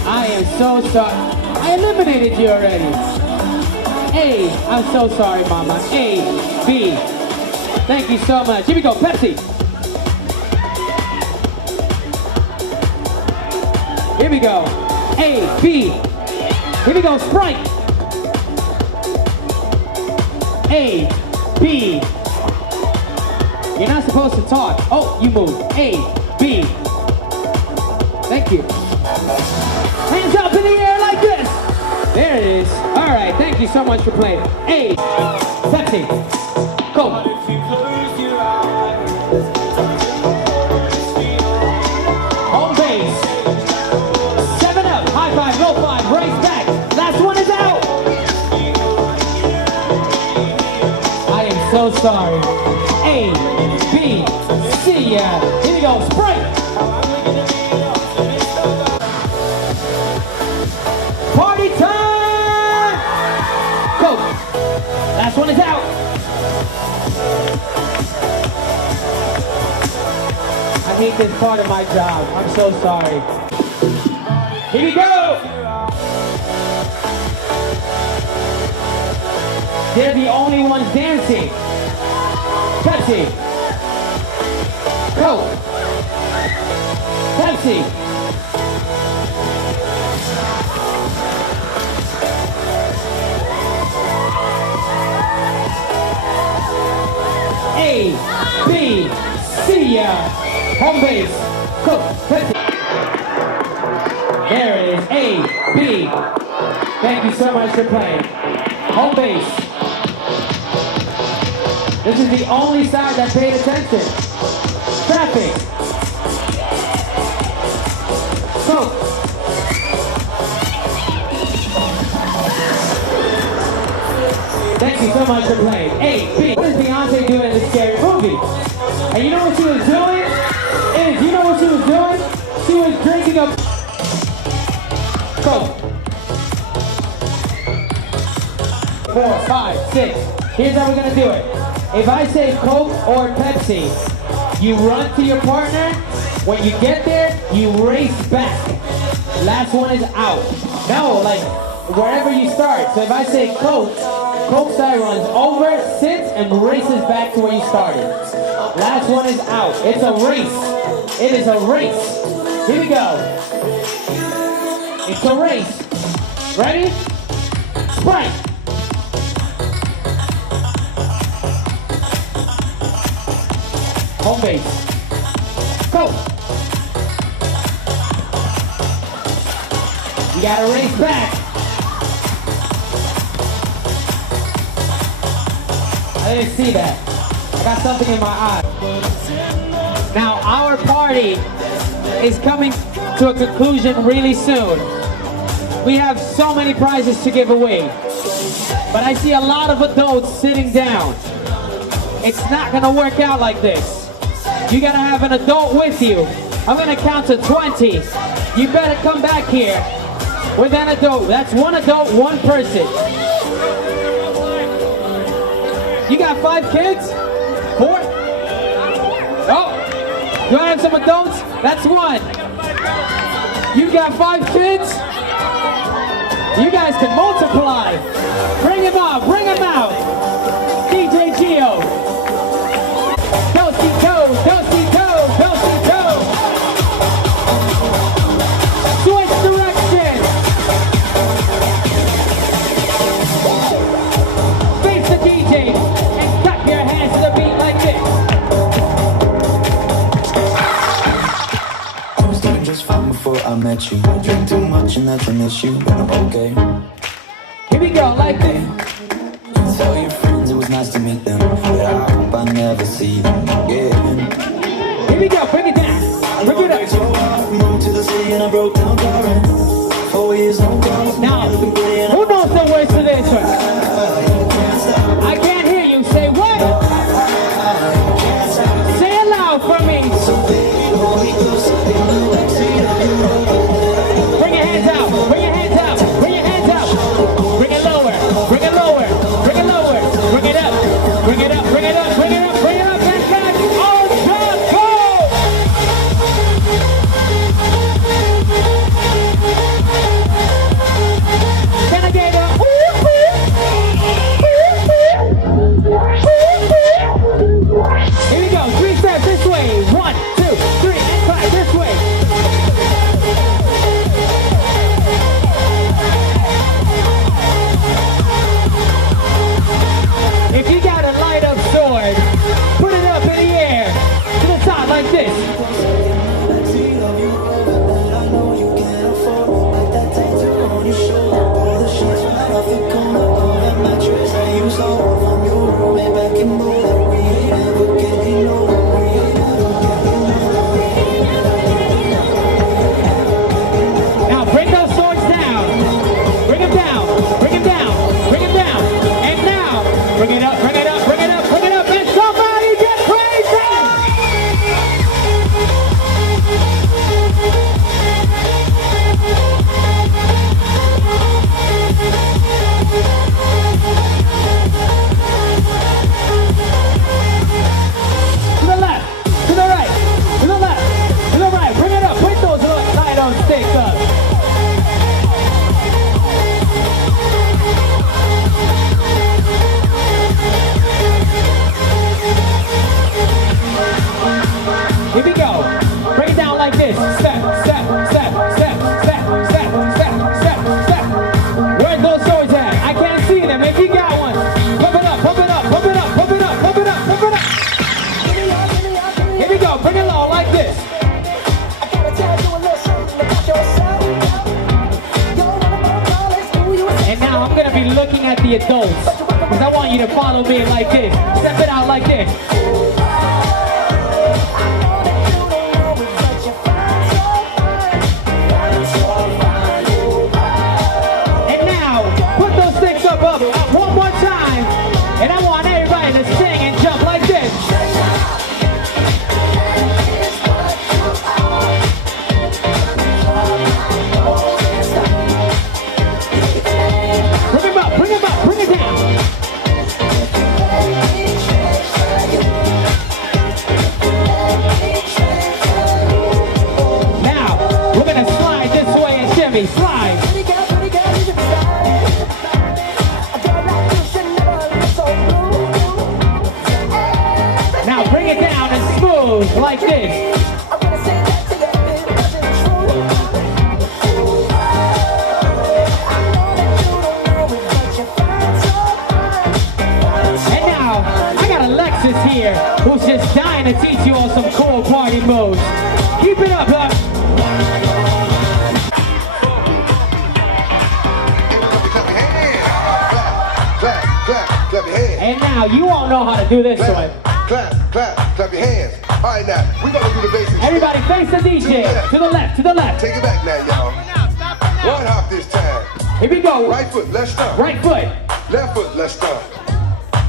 I am so sorry. I eliminated you already. A, I'm so sorry, Mama. A, B. Thank you so much. Here we go, Pepsi. Here we go. A, B. Here we go, Sprite. A, B. You're not supposed to talk. Oh, you move. A, B. Thank you. Hands up in the air like this. There it is. All right, thank you so much for playing. A, Pepsi. Go. Home base. 7 up. High five, low five, race back. Last one is out. I am so sorry. A, B, C, here we go, Sprite. Party time! Go. Last one is out. I hate this part of my job. I'm so sorry. Here we go. They're the only ones dancing. Pepsi. Coke. Pepsi. A, B, C, home base, Coke, Pepsi. There it is, A, B. Thank you so much for playing. Home base. This is the only side that paid attention. Traffic. Coke. Thank you so much for playing. A, B. What is Beyonce doing in this scary movie? And you know what she was doing? You know what she was doing? She was drinking a Coke. 4, 5, 6. Here's how we're gonna do it. If I say Coke or Pepsi, you run to your partner. When you get there, you race back. Last one is out. No, like wherever you start. So if I say Coke, Coke side runs over, sits, and races back to where you started. Last one is out. It's a race. It is a race. Here we go. It's a race. Ready? Sprite. Home base. Go. You gotta race back. I didn't see that. I got something in my eye. Now our party is coming to a conclusion really soon. We have so many prizes to give away, but I see a lot of adults sitting down. It's not gonna work out like this. You gotta have an adult with you. I'm gonna count to 20. You better come back here with an adult. That's one adult, one person. You got 5 kids? 4? Oh, you wanna have some adults? That's 1. You got 5 kids? You guys can multiply. Bring them out, bring them out. DJ Gio. Do-si-do, do-si-do, do-si-do. Switch direction. Face the DJ and clap your hands to the beat like this. I was doing just fine before I met you. I drink too much and that's an issue, but I'm okay. Here we go, like this. Tell your friends it was nice to meet them, but I hope I never see them again. Here we go, bring it down. Bring it up. So I moved to the city and I broke down crying. 4 years, no calls. Now, who knows the words to this one? I can't hear you. Say what? Say it loud for me. Bring your hands out. Bring your hands out. Bring your hands out. Bring it lower. Bring it lower. Bring it lower. Bring it up. Bring it up. Bring it up. Bring it up. Bring it up. And back on the go. Can I get a Here we go. 3 steps this way. 1, 2, 3, and 5 this way. If you got a light up sword, put it up in the air to the top like this. Now bring those swords down. Bring them down. Bring them down. Bring them down. And now bring it up. Bring it up. Bring it up. Bring it up. And somebody get crazy. the adults. Because I want you to follow me like this. Step it out like this. And now, put those things up one more time. And I want everybody to sing and jump like this. Bring him up, bring him up, bring it down. Now, we're gonna slide this way and shimmy, slide. Now bring it down and smooth like this. And now, I got Alexis here, who's just dying to teach you all some cool party moves. Keep it up, huh? Clap, clap, clap your hands. And now, you all know how to do this one. Clap, clap, clap your hands. All right, now, we're going to do the basics. Everybody face the DJ. To the left, to the left. Take it back now, y'all. One hop this time. Here we go. Right foot, let's stomp. Right foot. Left foot, let's stomp.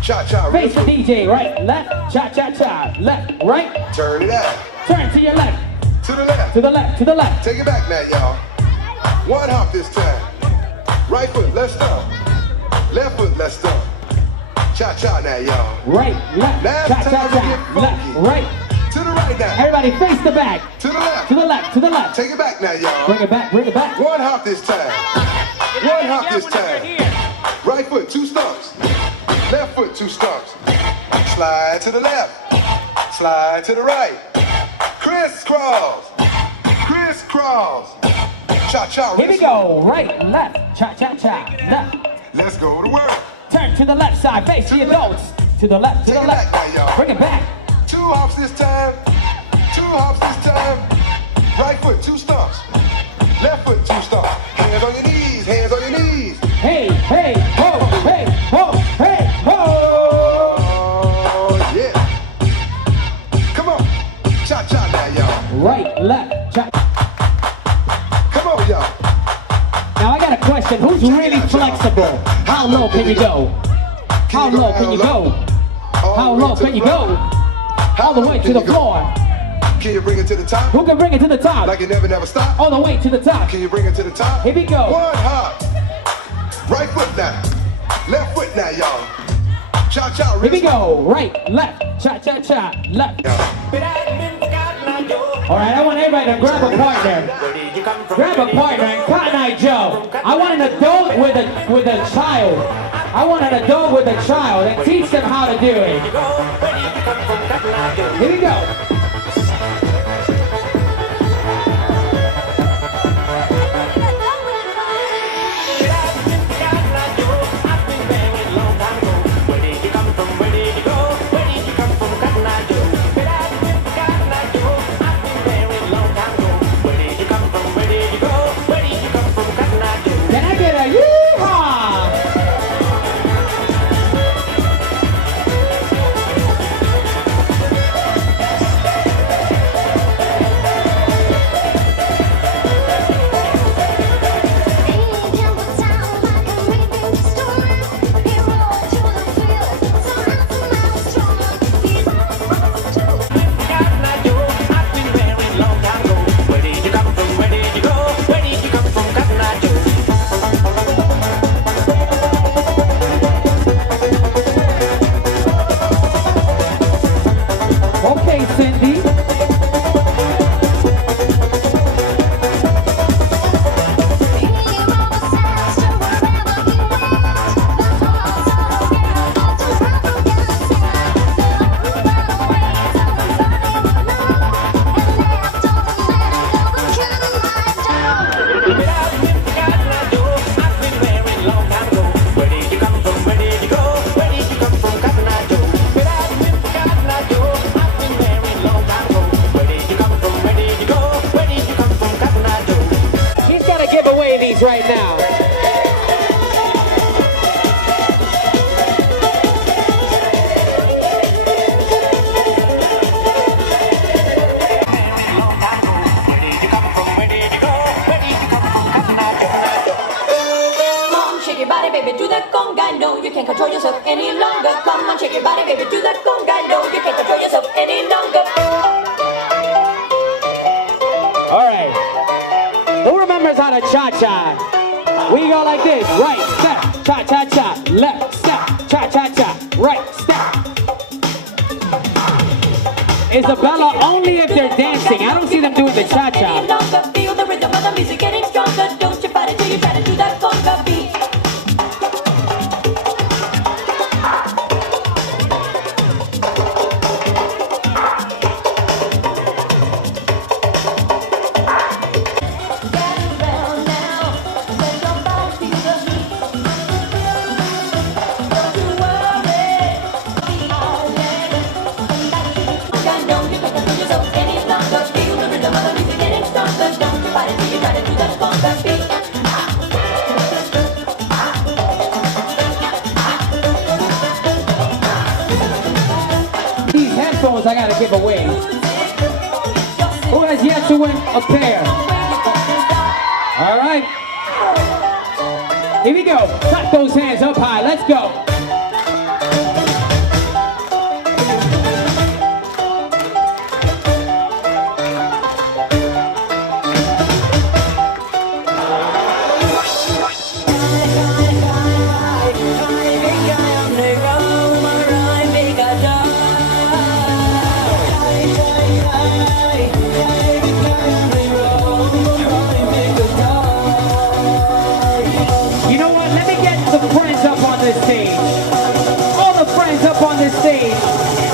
Cha-cha. Face the DJ. Right, left, cha-cha-cha. Left, right. Turn it out. Turn to your left. To the left. To the left, to the left. Take it back now, y'all. One hop this time. Right foot, let's stomp. Left foot, let's stomp. Cha-cha now, y'all. Right, left, Last time we get cha-cha-cha. funky. Left, right. To the right now. Everybody face the back. To the left. To the left, to the left. Take it back now, y'all. Bring it back, bring it back. One hop this time. One hop this time. Right foot, 2 stumps. Left foot, 2 stumps. Slide to the left. Slide to the right. Crisscross. Crisscross. Cha-cha. Here we go. Right, left, cha-cha-cha. Left. Let's go to work. Turn to the left side. Face the adults. To the left, to Take the it left. back now, y'all. Bring it back. 2 hops this time. 2 hops this time. Right foot, 2 stumps. Left foot, 2 stumps. Hands on your knees. Hands on your knees. Hey, hey, ho, hey, ho, hey, ho. Oh, yeah. Come on. Cha-cha now, y'all. Right, left, cha. Come on, y'all. Now I got a question. Who's really flexible? How low can you go? How low can you go? How low can you go? All the way to the floor. Can you bring it to the top? Who can bring it to the top? Like it never stop? All the way to the top. Can you bring it to the top? Here we go. One hop. Right foot now. Left foot now, y'all. Cha-cha. Here we go. Right, left, cha-cha-cha, left. All right, I want everybody to grab a partner. Grab a partner and Cotton Eye Joe. I want an adult with a child. I want an adult with a child and teach them how to do it. Here we go. Can I get a yee-haw? yourself any longer. Come on, shake your body, baby, do that conga. No, you can't control yourself any longer. All right. Who remembers how to cha-cha? We go like this. Right step, cha-cha-cha. Left step, cha-cha-cha. Right step. Isabella, only if they're dancing. I don't see them doing the cha-cha. Feel the rhythm of the music getting stronger. Don't you fight it till you try to do that conga beat. These headphones I gotta give away. Who has yet to win a pair? All right. Here we go. Clap those hands up high. Let's go. You know what? Let me get the friends up on this stage. All the friends up on this stage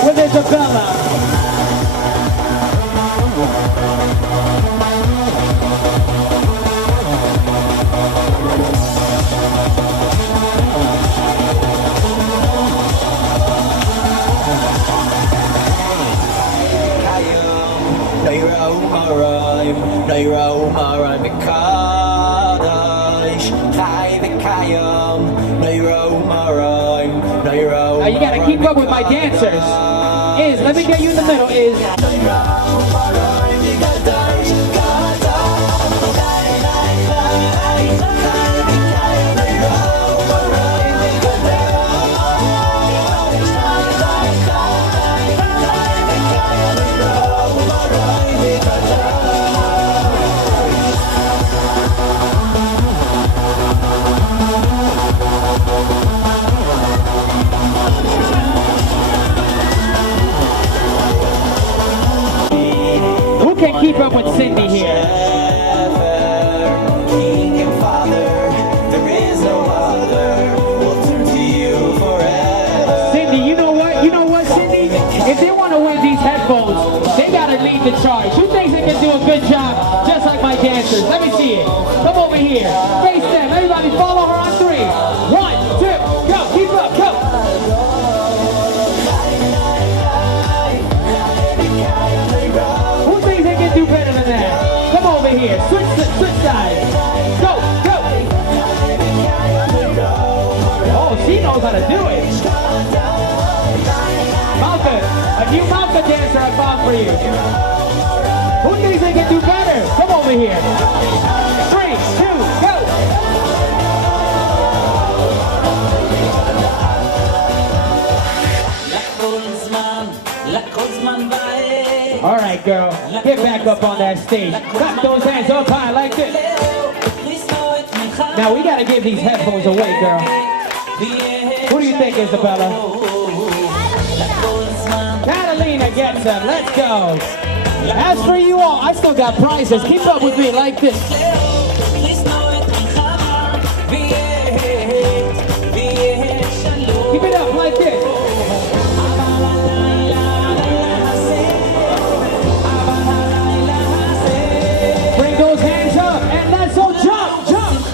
with Isabella. Now you gotta keep up with my dancers. Let me get you in the middle. Who can keep up with Cindy here? King and Father, there is no other. We'll turn to you forever. Cindy, you know what? You know what, Cindy? If they want to win these headphones, they gotta lead the charge. Who thinks they can do a good job, just like my dancers? Let me see it. Come over here. Face them. Everybody follow her on 3. 1, 2, go. Keep up. Go. Who thinks they can do better than that? Come over here. Switch sides. Go. Oh, she knows how to do it. Malka, a new Malka dancer I found for you. Who thinks they can do better? Come over here. 3, 2, go. All right, girl. Get back up on that stage. Clap those hands up high like this. Now we gotta give these headphones away, girl. Who do you think, Isabella? Catalina gets them. Let's go. As for you all, I still got prizes. Keep up with me like this. Keep it up like this. Bring those hands up and let's all jump, jump.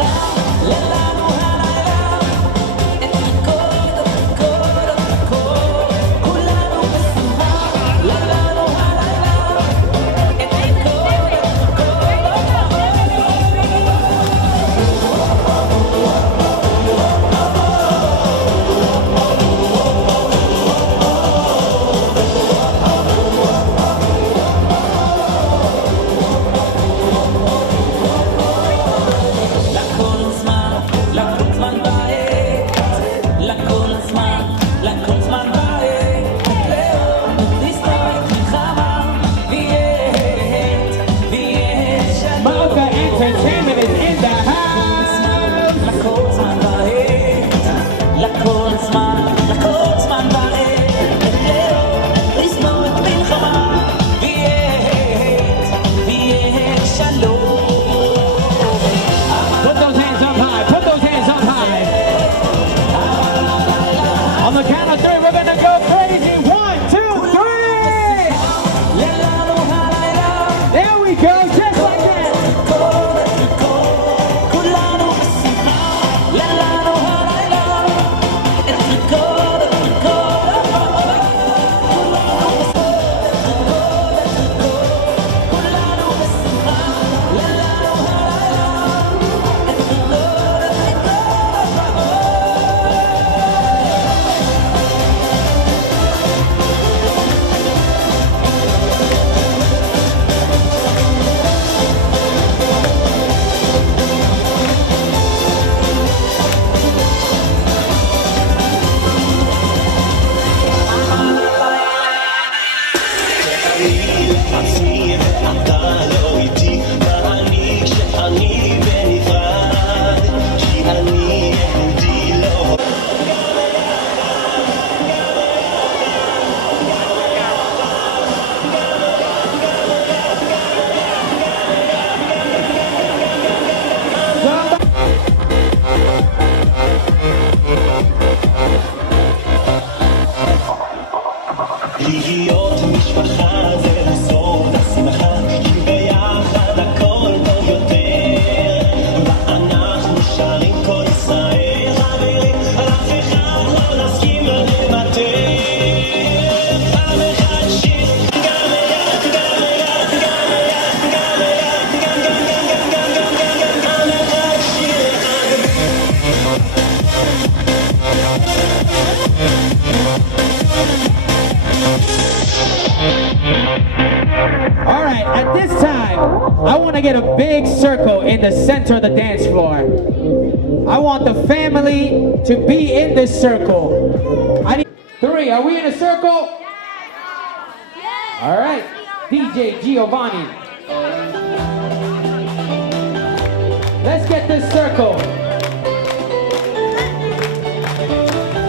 עצמי ואתה לא איתי, ואני כשאני בנפרד, כי אני יהודי לא להיות משפחה זה בסוד השמחה, כי ביחד הכל טוב יותר, ואנחנו שרים כל ישראל חברים, על אף אחד לא נסכים לוותר. פעם אחד שיר גם יד, גם יד, גם יד, גם יד, גם אחד שיר All right, at this time, I want to get a big circle in the center of the dance floor. I want the family to be in this circle. I need 3. Are we in a circle? All right, DJ Giovanni. Let's get this circle.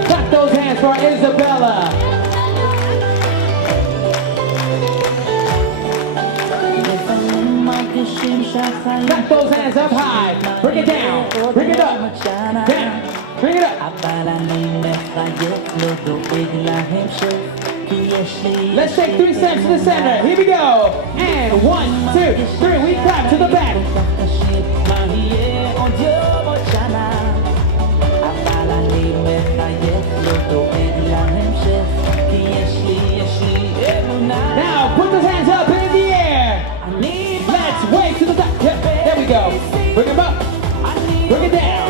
Clap those hands for Isabella. Clap those hands up high. Bring it down. Bring it up. Down. Bring it up. Let's take 3 steps to the center. Here we go. And 1, 2, 3. We clap to the back. Now put those hands up in the air. Let's wave to the top. Yep, there we go. Bring them up. Bring it down.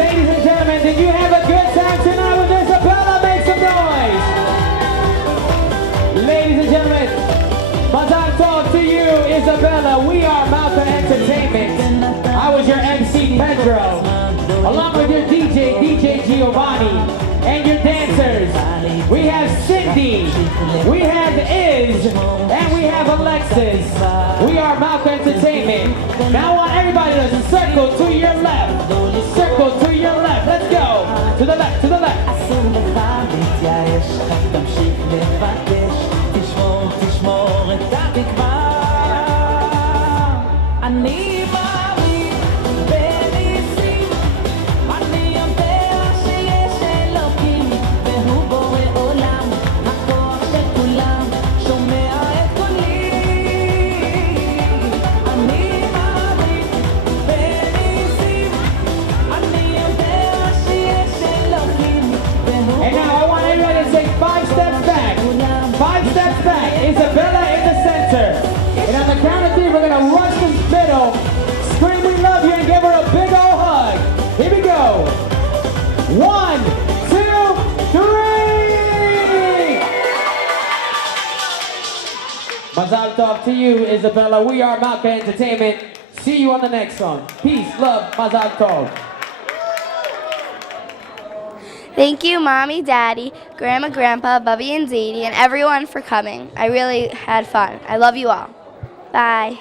Ladies and gentlemen, did you have a good time tonight with Isabella? Make some noise. Ladies and gentlemen, Mazal Tov to you, Isabella. We are Malcolm Entertainment. I was your MC, Pedro, along with your DJ Giovanni, and your dancers. We have Cindy, we have Iz, and we have Alexis. We are Malcolm Entertainment. Now I want everybody to circle to your left. Circle to your left. Let's go. To the left, to the left. And now I want everybody to take 5 steps back. 5 steps back. Isabella in the center. And on the count of 3, we're going to rush the middle, scream we love you, and give her a big old hug. Here we go. 1, 2, 3. Mazal Tov to you, Isabella. We are Malka Entertainment. See you on the next one. Peace, love, Mazal Tov. Thank you, Mommy, Daddy, Grandma, Grandpa, Bubby, and Zadie, and everyone for coming. I really had fun. I love you all. Bye.